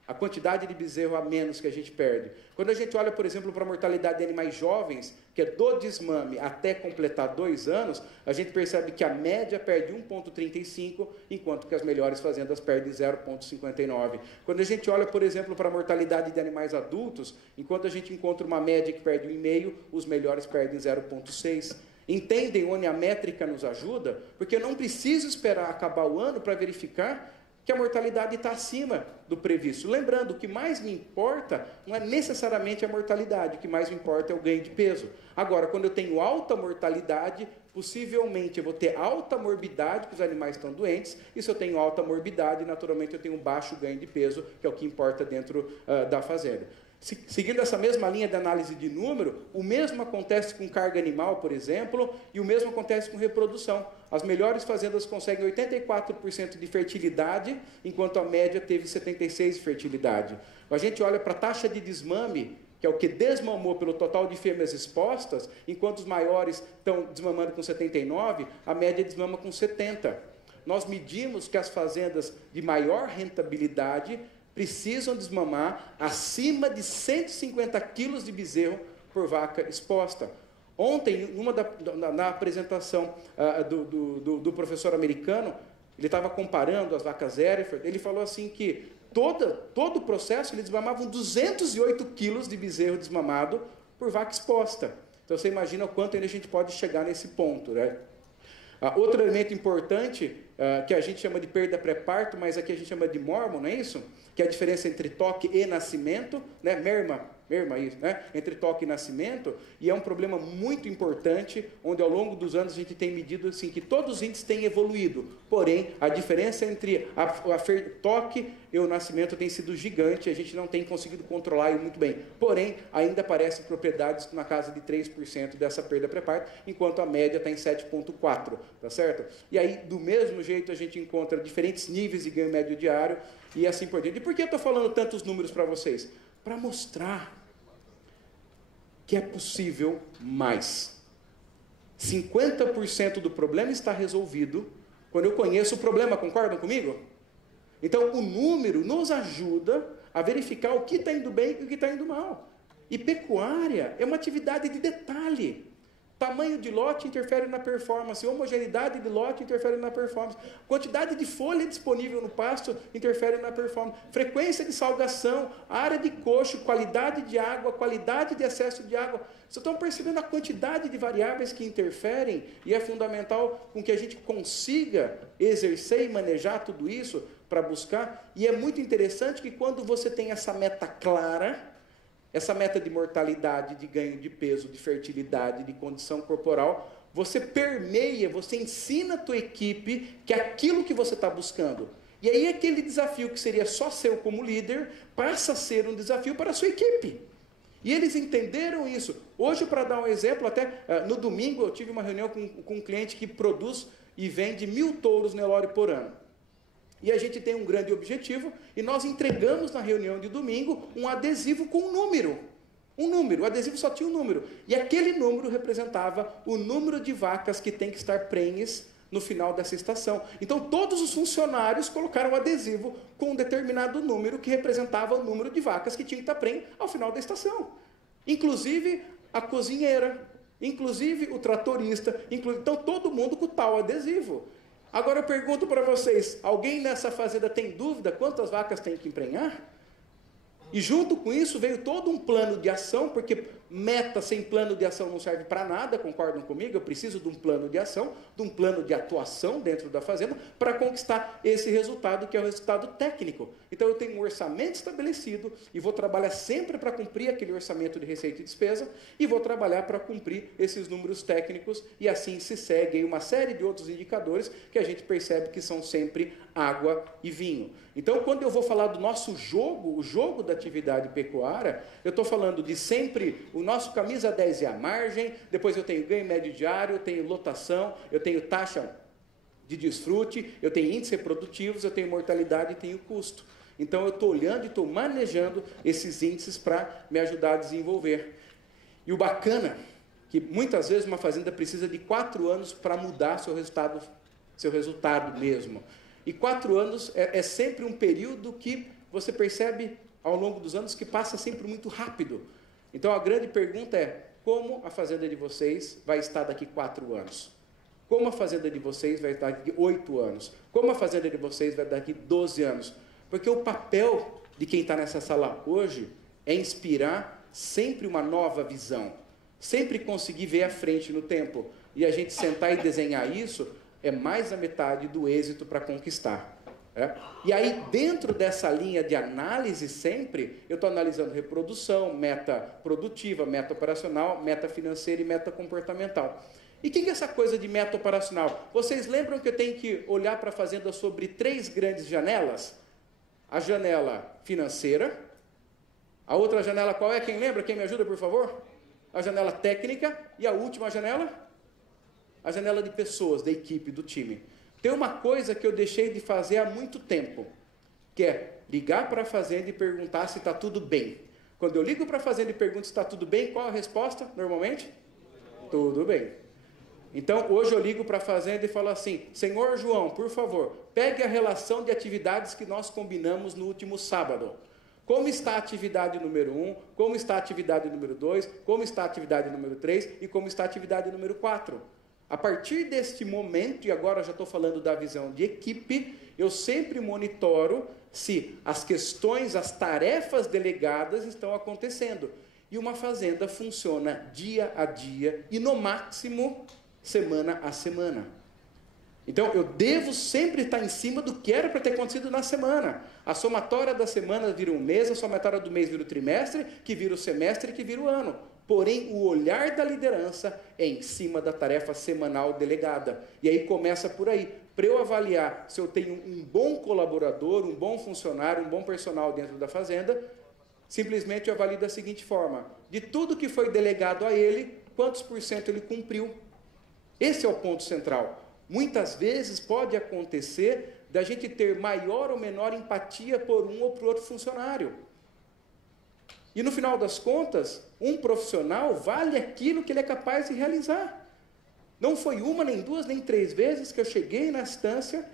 A quantidade de bezerro a menos que a gente perde. Quando a gente olha, por exemplo, para a mortalidade de animais jovens, que é do desmame até completar 2 anos, a gente percebe que a média perde 1,35, enquanto que as melhores fazendas perdem 0,59. Quando a gente olha, por exemplo, para a mortalidade de animais adultos, enquanto a gente encontra uma média que perde 1,5, os melhores perdem 0,6. Entendem onde a métrica nos ajuda? Porque eu não preciso esperar acabar o ano para verificar que a mortalidade está acima do previsto. Lembrando, o que mais me importa não é necessariamente a mortalidade, o que mais me importa é o ganho de peso. Agora, quando eu tenho alta mortalidade, possivelmente eu vou ter alta morbidade, porque os animais estão doentes, e se eu tenho alta morbidade, naturalmente eu tenho um baixo ganho de peso, que é o que importa dentro da fazenda. Seguindo essa mesma linha de análise de número, o mesmo acontece com carga animal, por exemplo, e o mesmo acontece com reprodução. As melhores fazendas conseguem 84% de fertilidade, enquanto a média teve 76% de fertilidade. A gente olha para a taxa de desmame, que é o que desmamou pelo total de fêmeas expostas, enquanto os maiores estão desmamando com 79%, a média desmama com 70%. Nós medimos que as fazendas de maior rentabilidade precisam desmamar acima de 150 quilos de bezerro por vaca exposta. Ontem, na apresentação do professor americano, ele estava comparando as vacas Hereford, ele falou assim que todo o processo eles desmamavam 208 quilos de bezerro desmamado por vaca exposta. Então você imagina o quanto ainda a gente pode chegar nesse ponto, né? Outro elemento importante, que a gente chama de perda pré-parto, mas aqui a gente chama de mormo, não é isso? Que é a diferença entre toque e nascimento, né? Merma isso, né? Entre toque e nascimento, e é um problema muito importante, onde ao longo dos anos a gente tem medido assim, que todos os índices têm evoluído, porém a diferença entre toque e o nascimento tem sido gigante, a gente não tem conseguido controlar muito bem, porém ainda aparecem propriedades na casa de 3% dessa perda pré-parto, enquanto a média está em 7,4%, tá certo? E aí, do mesmo jeito, a gente encontra diferentes níveis de ganho médio diário, e assim por diante. E por que eu estou falando tantos números para vocês? Para mostrar que é possível mais. 50% do problema está resolvido quando eu conheço o problema, concordam comigo? Então, o número nos ajuda a verificar o que está indo bem e o que está indo mal. E pecuária é uma atividade de detalhe. Tamanho de lote interfere na performance, homogeneidade de lote interfere na performance, quantidade de folha disponível no pasto interfere na performance, frequência de salgação, área de coxo, qualidade de água, qualidade de excesso de água. Vocês estão percebendo a quantidade de variáveis que interferem e é fundamental com que a gente consiga exercer e manejar tudo isso para buscar. E é muito interessante que quando você tem essa meta clara, essa meta de mortalidade, de ganho de peso, de fertilidade, de condição corporal, você permeia, você ensina a tua equipe que é aquilo que você está buscando. E aí aquele desafio que seria só seu como líder, passa a ser um desafio para a sua equipe. E eles entenderam isso. Hoje, para dar um exemplo, até no domingo eu tive uma reunião com um cliente que produz e vende 1000 touros Nelore por ano. E a gente tem um grande objetivo, e nós entregamos na reunião de domingo um adesivo com um número. Um número, o adesivo só tinha um número. E aquele número representava o número de vacas que tem que estar prenhes no final dessa estação. Então todos os funcionários colocaram o adesivo com um determinado número que representava o número de vacas que tinham que estar prenhes ao final da estação. Inclusive a cozinheira, inclusive o tratorista, então todo mundo com tal adesivo. Agora eu pergunto para vocês, alguém nessa fazenda tem dúvida quantas vacas tem que emprenhar? E junto com isso veio todo um plano de ação, porque meta sem plano de ação não serve para nada, concordam comigo? Eu preciso de um plano de ação, de um plano de atuação dentro da fazenda, para conquistar esse resultado, que é o resultado técnico. Então eu tenho um orçamento estabelecido, e vou trabalhar sempre para cumprir aquele orçamento de receita e despesa, e vou trabalhar para cumprir esses números técnicos, e assim se segue aí uma série de outros indicadores, que a gente percebe que são sempre água e vinho. Então, quando eu vou falar do nosso jogo, o jogo da atividade pecuária, eu estou falando de sempre o nosso camisa 10 é a margem, depois eu tenho ganho médio diário, eu tenho lotação, eu tenho taxa de desfrute, eu tenho índices reprodutivos, eu tenho mortalidade e tenho custo. Então, eu estou olhando e estou manejando esses índices para me ajudar a desenvolver. E o bacana, que muitas vezes uma fazenda precisa de 4 anos para mudar seu resultado mesmo. E 4 anos é sempre um período que você percebe ao longo dos anos que passa sempre muito rápido. Então a grande pergunta é, como a fazenda de vocês vai estar daqui 4 anos? Como a fazenda de vocês vai estar daqui 8 anos? Como a fazenda de vocês vai estar daqui 12 anos? Porque o papel de quem está nessa sala hoje é inspirar sempre uma nova visão, sempre conseguir ver à frente no tempo. E a gente sentar e desenhar isso é mais da metade do êxito para conquistar. E aí, dentro dessa linha de análise sempre, eu estou analisando reprodução, meta produtiva, meta operacional, meta financeira e meta comportamental. E o que é essa coisa de meta operacional? Vocês lembram que eu tenho que olhar para a fazenda sobre 3 grandes janelas? A janela financeira, a outra janela qual é? Quem lembra? Quem me ajuda, por favor? A janela técnica e a última janela? A janela de pessoas, da equipe, do time. Tem uma coisa que eu deixei de fazer há muito tempo, que é ligar para a fazenda e perguntar se está tudo bem. Quando eu ligo para a fazenda e pergunto se está tudo bem, qual a resposta, normalmente? Tudo bem. Então, hoje eu ligo para a fazenda e falo assim, Senhor João, por favor, pegue a relação de atividades que nós combinamos no último sábado. Como está a atividade número 1, como está a atividade número 2, como está a atividade número 3 e como está a atividade número 4. A partir deste momento, e agora eu já estou falando da visão de equipe, eu sempre monitoro se as questões, as tarefas delegadas estão acontecendo. E uma fazenda funciona dia a dia e, no máximo, semana a semana. Então, eu devo sempre estar em cima do que era para ter acontecido na semana. A somatória da semana vira um mês, a somatória do mês vira o trimestre, que vira o semestre, que vira o ano. Porém, o olhar da liderança é em cima da tarefa semanal delegada. E aí começa por aí. Para eu avaliar se eu tenho um bom colaborador, um bom funcionário, um bom personal dentro da fazenda, simplesmente eu avalio da seguinte forma. De tudo que foi delegado a ele, quantos por cento ele cumpriu? Esse é o ponto central. Muitas vezes pode acontecer da gente ter maior ou menor empatia por um ou por outro funcionário. E no final das contas, um profissional vale aquilo que ele é capaz de realizar. Não foi uma, nem duas, nem três vezes que eu cheguei na estância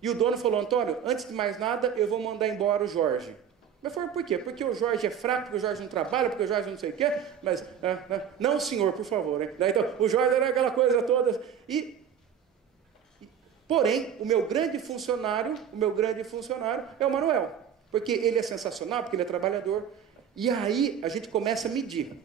e o dono falou: Antônio, antes de mais nada, eu vou mandar embora o Jorge. Mas foi por quê? Porque o Jorge é fraco, porque o Jorge não trabalha, porque o Jorge não sei o quê. Mas, não, senhor, por favor. Né? Então, o Jorge era aquela coisa toda. Porém, o meu grande funcionário é o Manuel. Porque ele é sensacional, porque ele é trabalhador. E aí, a gente começa a medir.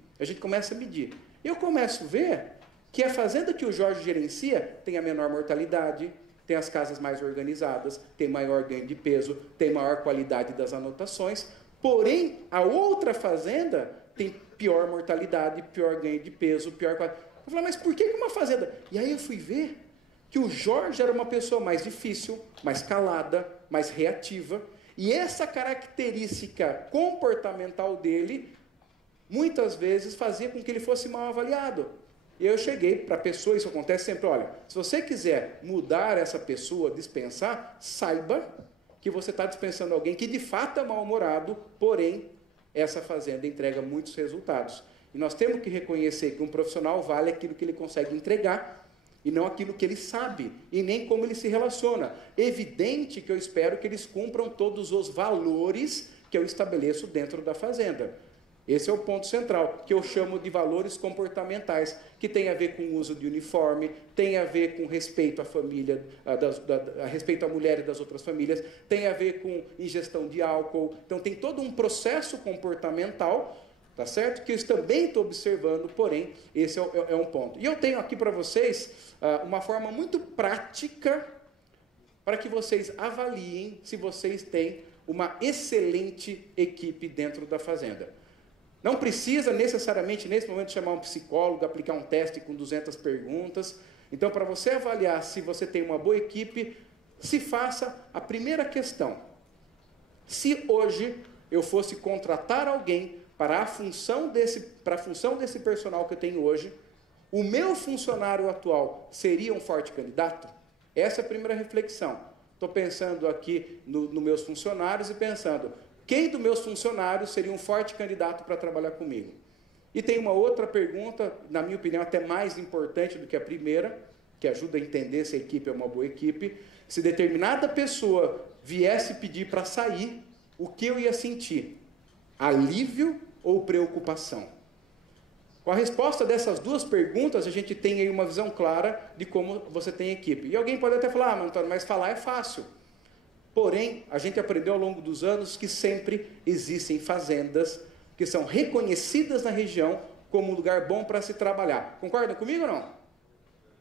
Eu começo a ver que a fazenda que o Jorge gerencia tem a menor mortalidade, tem as casas mais organizadas, tem maior ganho de peso, tem maior qualidade das anotações. Porém, a outra fazenda tem pior mortalidade, pior ganho de peso, pior qualidade. Eu falei, mas por que uma fazenda? E aí eu fui ver que o Jorge era uma pessoa mais difícil, mais calada, mais reativa. E essa característica comportamental dele, muitas vezes, fazia com que ele fosse mal avaliado. E eu cheguei para a pessoa, isso acontece sempre, olha, se você quiser mudar essa pessoa, dispensar, saiba que você está dispensando alguém que de fato é mal-humorado, porém, essa fazenda entrega muitos resultados. E nós temos que reconhecer que um profissional vale aquilo que ele consegue entregar, e não aquilo que ele sabe, e nem como ele se relaciona. Evidente que eu espero que eles cumpram todos os valores que eu estabeleço dentro da fazenda. Esse é o ponto central, que eu chamo de valores comportamentais, que tem a ver com o uso de uniforme, tem a ver com respeito à família, respeito à mulher e das outras famílias, tem a ver com ingestão de álcool. Então, tem todo um processo comportamental, tá certo? Que eu também estou observando, porém, esse é um ponto. E eu tenho aqui para vocês uma forma muito prática para que vocês avaliem se vocês têm uma excelente equipe dentro da fazenda. Não precisa necessariamente, nesse momento, chamar um psicólogo, aplicar um teste com 200 perguntas. Então, para você avaliar se você tem uma boa equipe, se faça a primeira questão. Se hoje eu fosse contratar alguém para a função desse personal que eu tenho hoje, o meu funcionário atual seria um forte candidato? Essa é a primeira reflexão. Estou pensando aqui nos meus funcionários e pensando, quem dos meus funcionários seria um forte candidato para trabalhar comigo? E tem uma outra pergunta, na minha opinião, até mais importante do que a primeira, que ajuda a entender se a equipe é uma boa equipe. Se determinada pessoa viesse pedir para sair, o que eu ia sentir? Alívio ou preocupação? Com a resposta dessas duas perguntas, a gente tem aí uma visão clara de como você tem equipe. E alguém pode até falar, Antônio, mas falar é fácil. Porém, a gente aprendeu ao longo dos anos que sempre existem fazendas que são reconhecidas na região como um lugar bom para se trabalhar. Concordam comigo ou não?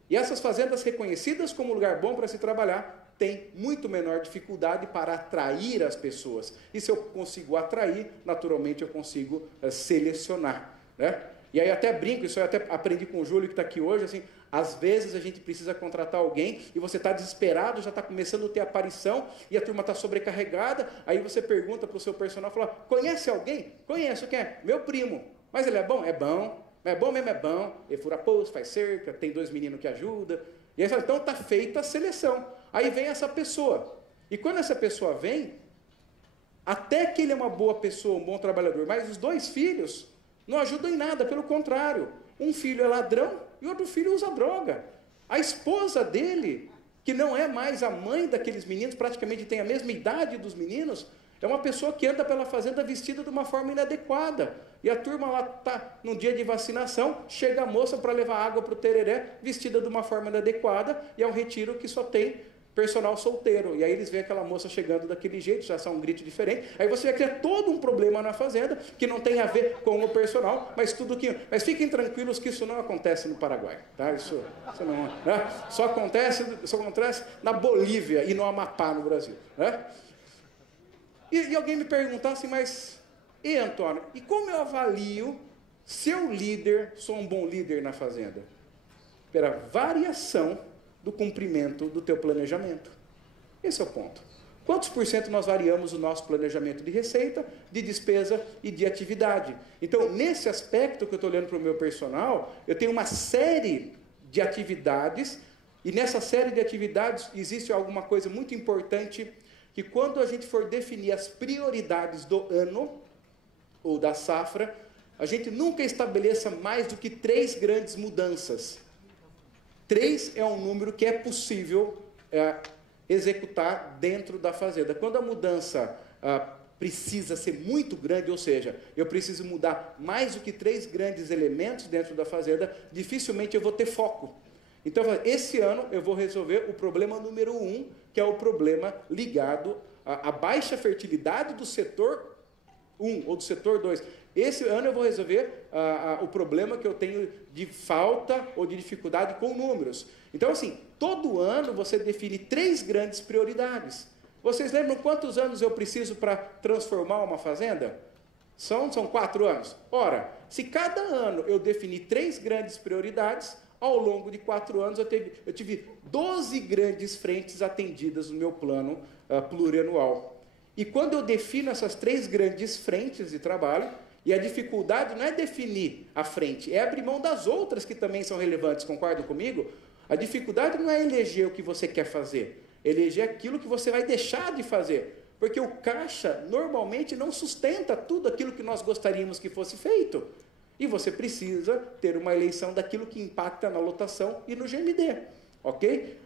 E essas fazendas reconhecidas como um lugar bom para se trabalhar têm muito menor dificuldade para atrair as pessoas. E se eu consigo atrair, naturalmente eu consigo selecionar, né? E aí até brinco, isso eu até aprendi com o Júlio que está aqui hoje, assim, às vezes a gente precisa contratar alguém e você está desesperado, já está começando a ter aparição e a turma está sobrecarregada, aí você pergunta para o seu personal, fala, conhece alguém? Conheço, quem é? Meu primo. Mas ele é bom? É bom. É bom mesmo, é bom. Ele fura poço, faz cerca, tem 2 meninos que ajudam. E aí fala, então está feita a seleção. Aí vem essa pessoa. E quando essa pessoa vem, até que ele é uma boa pessoa, um bom trabalhador, mas os 2 filhos não ajudam em nada, pelo contrário. Um filho é ladrão e outro filho usa droga. A esposa dele, que não é mais a mãe daqueles meninos, praticamente tem a mesma idade dos meninos, é uma pessoa que anda pela fazenda vestida de uma forma inadequada. E a turma lá está num dia de vacinação, chega a moça para levar água para o tereré, vestida de uma forma inadequada, e é um retiro que só tem personal solteiro. E aí eles veem aquela moça chegando daquele jeito, já são um grito diferente. Aí você vai criar todo um problema na fazenda, que não tem a ver com o personal, mas fiquem tranquilos que isso não acontece no Paraguai. Tá? Isso não, né? Só acontece na Bolívia e no Amapá, no Brasil. Né? E alguém me perguntasse, mas, Antônio, e como eu avalio se eu líder, sou um bom líder na fazenda? Pela variação do cumprimento do teu planejamento. Esse é o ponto. Quantos por cento nós variamos o nosso planejamento de receita, de despesa e de atividade? Então, nesse aspecto que eu estou olhando para o meu personal, eu tenho uma série de atividades, e nessa série de atividades existe alguma coisa muito importante, que quando a gente for definir as prioridades do ano, ou da safra, a gente nunca estabeleça mais do que 3 grandes mudanças. 3 é um número que é possível executar dentro da fazenda. Quando a mudança precisa ser muito grande, ou seja, eu preciso mudar mais do que 3 grandes elementos dentro da fazenda, dificilmente eu vou ter foco. Então, esse ano eu vou resolver o problema número 1, que é o problema ligado à baixa fertilidade do setor 1 ou do setor 2. Esse ano eu vou resolver o problema que eu tenho de falta ou de dificuldade com números. Então, assim, todo ano você define 3 grandes prioridades. Vocês lembram quantos anos eu preciso para transformar uma fazenda? São 4 anos. Ora, se cada ano eu definir 3 grandes prioridades, ao longo de 4 anos eu tive 12 grandes frentes atendidas no meu plano plurianual. E quando eu defino essas 3 grandes frentes de trabalho, e a dificuldade não é definir a frente, é abrir mão das outras que também são relevantes, concordam comigo? A dificuldade não é eleger o que você quer fazer, eleger aquilo que você vai deixar de fazer. Porque o caixa normalmente não sustenta tudo aquilo que nós gostaríamos que fosse feito. E você precisa ter uma eleição daquilo que impacta na lotação e no GMD, ok?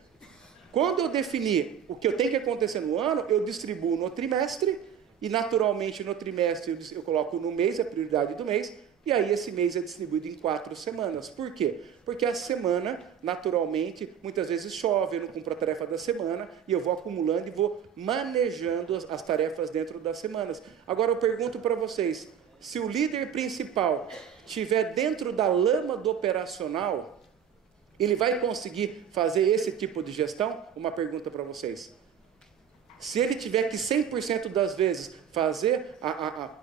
Quando eu definir o que eu tenho que acontecer no ano, eu distribuo no trimestre, e naturalmente no trimestre eu coloco no mês, a prioridade do mês, e aí esse mês é distribuído em 4 semanas. Por quê? Porque a semana, naturalmente, muitas vezes chove, eu não cumpro a tarefa da semana, e eu vou acumulando e vou manejando as tarefas dentro das semanas. Agora eu pergunto para vocês, se o líder principal estiver dentro da lama do operacional, ele vai conseguir fazer esse tipo de gestão? Uma pergunta para vocês. Se ele tiver que 100% das vezes fazer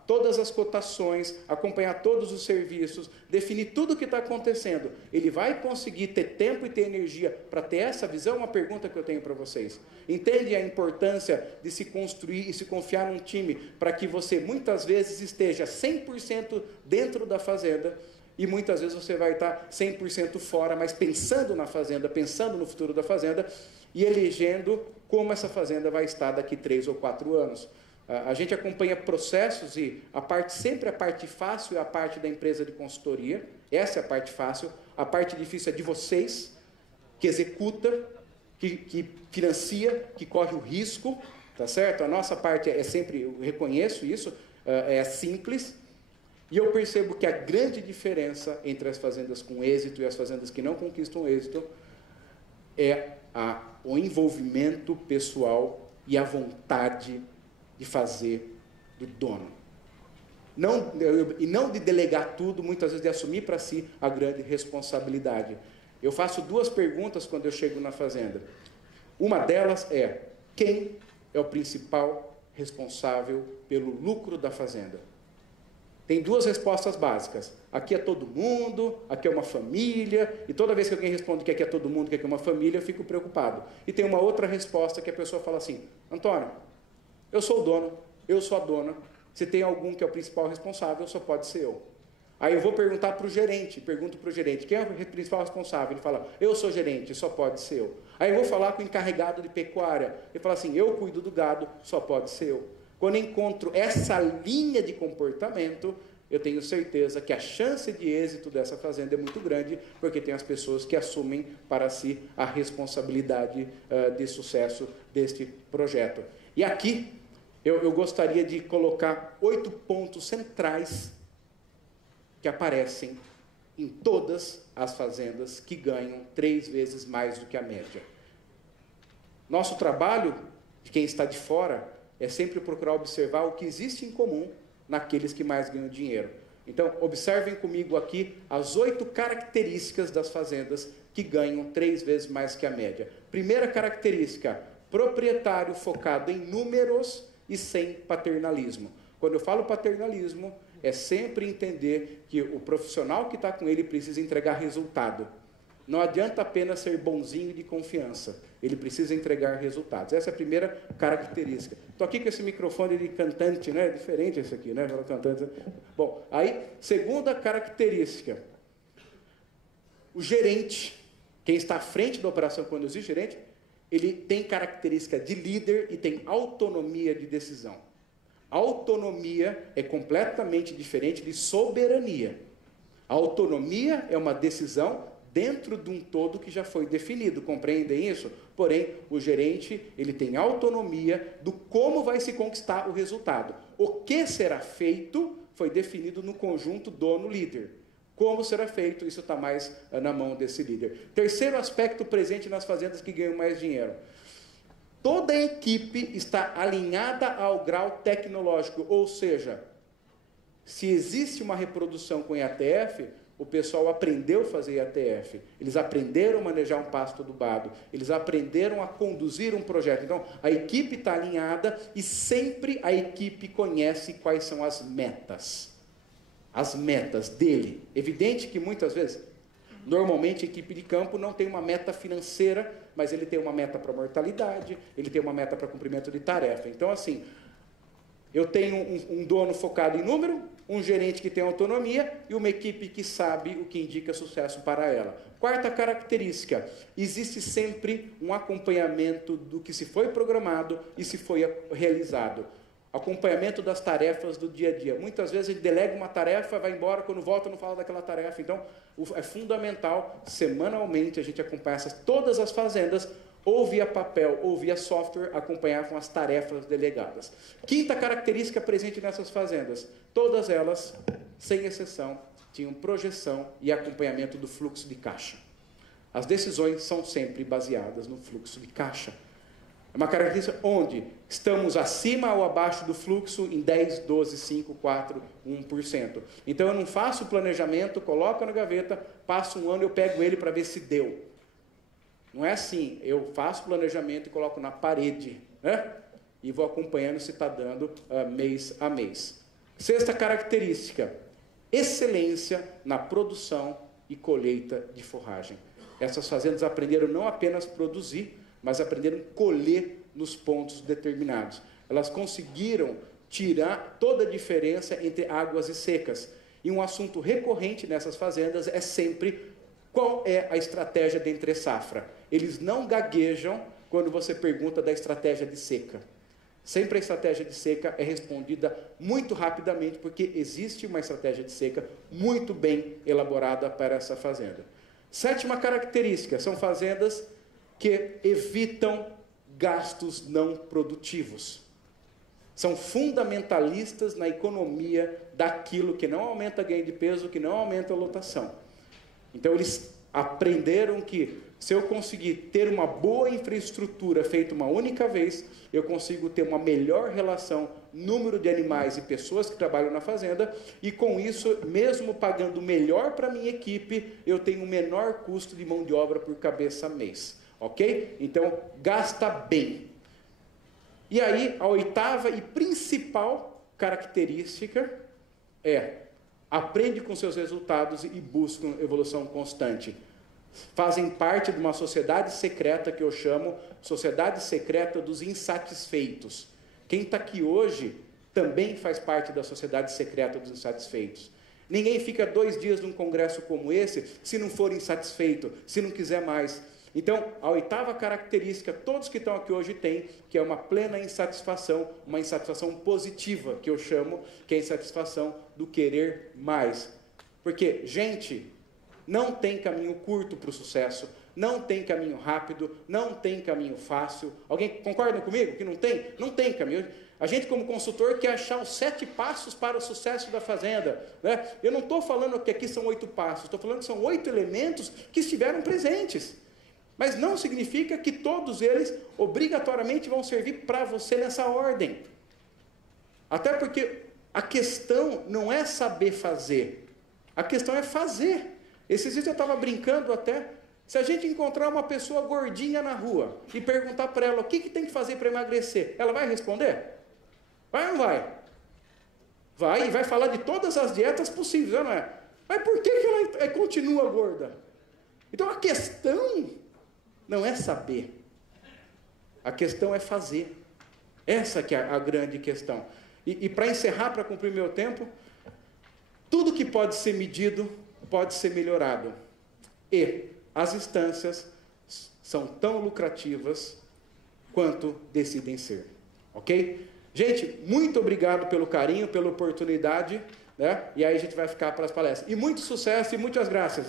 todas as cotações, acompanhar todos os serviços, definir tudo o que está acontecendo, ele vai conseguir ter tempo e ter energia para ter essa visão? Uma pergunta que eu tenho para vocês. Entende a importância de se construir e se confiar num time para que você muitas vezes esteja 100% dentro da fazenda e muitas vezes você vai estar 100% fora, mas pensando na fazenda, pensando no futuro da fazenda e elegendo como essa fazenda vai estar daqui 3 ou 4 anos. A gente acompanha processos e sempre a parte fácil é a parte da empresa de consultoria, essa é a parte fácil, a parte difícil é de vocês, que executa, que financia, que corre o risco, tá certo? A nossa parte é sempre, eu reconheço isso, é simples, e eu percebo que a grande diferença entre as fazendas com êxito e as fazendas que não conquistam êxito é o envolvimento pessoal e a vontade de fazer do dono. E não de delegar tudo, muitas vezes de assumir para si a grande responsabilidade. Eu faço 2 perguntas quando eu chego na fazenda. Uma delas é, quem é o principal responsável pelo lucro da fazenda? Tem 2 respostas básicas. Aqui é todo mundo, aqui é uma família, e toda vez que alguém responde que aqui é todo mundo, que aqui é uma família, eu fico preocupado. E tem uma outra resposta que a pessoa fala assim, Antônio, eu sou o dono, eu sou a dona, se tem algum que é o principal responsável, só pode ser eu. Aí eu vou perguntar para o gerente, pergunto para o gerente, quem é o principal responsável? Ele fala, eu sou gerente, só pode ser eu. Aí eu vou falar com o encarregado de pecuária, ele fala assim, eu cuido do gado, só pode ser eu. Quando eu encontro essa linha de comportamento, eu tenho certeza que a chance de êxito dessa fazenda é muito grande, porque tem as pessoas que assumem para si a responsabilidade de sucesso deste projeto. E aqui, eu gostaria de colocar 8 pontos centrais que aparecem em todas as fazendas que ganham 3 vezes mais do que a média. Nosso trabalho, de quem está de fora, é sempre procurar observar o que existe em comum naqueles que mais ganham dinheiro. Então, observem comigo aqui as 8 características das fazendas que ganham 3 vezes mais que a média. Primeira característica, proprietário focado em números e sem paternalismo. Quando eu falo paternalismo, é sempre entender que o profissional que está com ele precisa entregar resultado. Não adianta apenas ser bonzinho de confiança. Ele precisa entregar resultados. Essa é a primeira característica. Estou aqui com esse microfone de cantante, né? É diferente esse aqui, né? Cantante. Bom, aí, segunda característica. O gerente, quem está à frente da operação quando existe gerente, ele tem característica de líder e tem autonomia de decisão. Autonomia é completamente diferente de soberania. A autonomia é uma decisão dentro de um todo que já foi definido, compreendem isso? Porém, o gerente, ele tem autonomia do como vai se conquistar o resultado. O que será feito foi definido no conjunto dono-líder. Como será feito, isso está mais na mão desse líder. Terceiro aspecto presente nas fazendas que ganham mais dinheiro. Toda a equipe está alinhada ao grau tecnológico, ou seja, se existe uma reprodução com IATF, o pessoal aprendeu a fazer IATF, eles aprenderam a manejar um pasto adubado, eles aprenderam a conduzir um projeto. Então, a equipe está alinhada e sempre a equipe conhece quais são as metas dele. Evidente que muitas vezes, normalmente a equipe de campo não tem uma meta financeira, mas ele tem uma meta para mortalidade, ele tem uma meta para cumprimento de tarefa. Então, assim, eu tenho um dono focado em número, um gerente que tem autonomia e uma equipe que sabe o que indica sucesso para ela. Quarta característica, existe sempre um acompanhamento do que se foi programado e se foi realizado. Acompanhamento das tarefas do dia a dia. Muitas vezes a gente delega uma tarefa, vai embora, quando volta não fala daquela tarefa. Então, é fundamental, semanalmente, a gente acompanhar todas as fazendas, ou via papel, ou via software, acompanhar com as tarefas delegadas. Quinta característica presente nessas fazendas, todas elas, sem exceção, tinham projeção e acompanhamento do fluxo de caixa. As decisões são sempre baseadas no fluxo de caixa. É uma característica onde estamos acima ou abaixo do fluxo em 10, 12, 5, 4, 1%. Então eu não faço o planejamento, coloco na gaveta, passo um ano, eu pego ele para ver se deu. Não é assim, eu faço o planejamento e coloco na parede, né? E vou acompanhando se está dando mês a mês. Sexta característica, excelência na produção e colheita de forragem. Essas fazendas aprenderam não apenas produzir, mas aprenderam a colher nos pontos determinados. Elas conseguiram tirar toda a diferença entre águas e secas. E um assunto recorrente nessas fazendas é sempre qual é a estratégia de entre-safra. Eles não gaguejam quando você pergunta da estratégia de seca. Sempre a estratégia de seca é respondida muito rapidamente, porque existe uma estratégia de seca muito bem elaborada para essa fazenda. Sétima característica, são fazendas que evitam gastos não produtivos. São fundamentalistas na economia daquilo que não aumenta ganho de peso, que não aumenta a lotação. Então, eles aprenderam que se eu conseguir ter uma boa infraestrutura feita uma única vez, eu consigo ter uma melhor relação, número de animais e pessoas que trabalham na fazenda, e com isso, mesmo pagando melhor para a minha equipe, eu tenho um menor custo de mão de obra por cabeça mês. Ok? Então, gasta bem. E aí, a oitava e principal característica é: aprende com seus resultados e buscam evolução constante. Fazem parte de uma sociedade secreta que eu chamo sociedade secreta dos insatisfeitos. Quem está aqui hoje também faz parte da sociedade secreta dos insatisfeitos. Ninguém fica 2 dias num congresso como esse se não for insatisfeito, se não quiser mais. Então, a oitava característica, todos que estão aqui hoje têm, que é uma plena insatisfação, uma insatisfação positiva, que eu chamo, que é a insatisfação do querer mais. Porque, gente, não tem caminho curto para o sucesso, não tem caminho rápido, não tem caminho fácil. Alguém concorda comigo que não tem? Não tem caminho. A gente, como consultor, quer achar os 7 passos para o sucesso da fazenda, né? Eu não estou falando que aqui são 8 passos, estou falando que são 8 elementos que estiveram presentes. Mas não significa que todos eles obrigatoriamente vão servir para você nessa ordem. Até porque a questão não é saber fazer, a questão é fazer. Esses dias eu estava brincando até, se a gente encontrar uma pessoa gordinha na rua e perguntar para ela o que tem que fazer para emagrecer, ela vai responder? Vai ou não vai? Vai, e vai falar de todas as dietas possíveis, não é? Mas por que ela continua gorda? Então a questão não é saber, a questão é fazer. Essa que é a grande questão. E para encerrar, para cumprir meu tempo, tudo que pode ser medido pode ser melhorado. E as instâncias são tão lucrativas quanto decidem ser. Ok? Gente, muito obrigado pelo carinho, pela oportunidade, né? E aí a gente vai ficar para as palestras. E muito sucesso e muitas graças.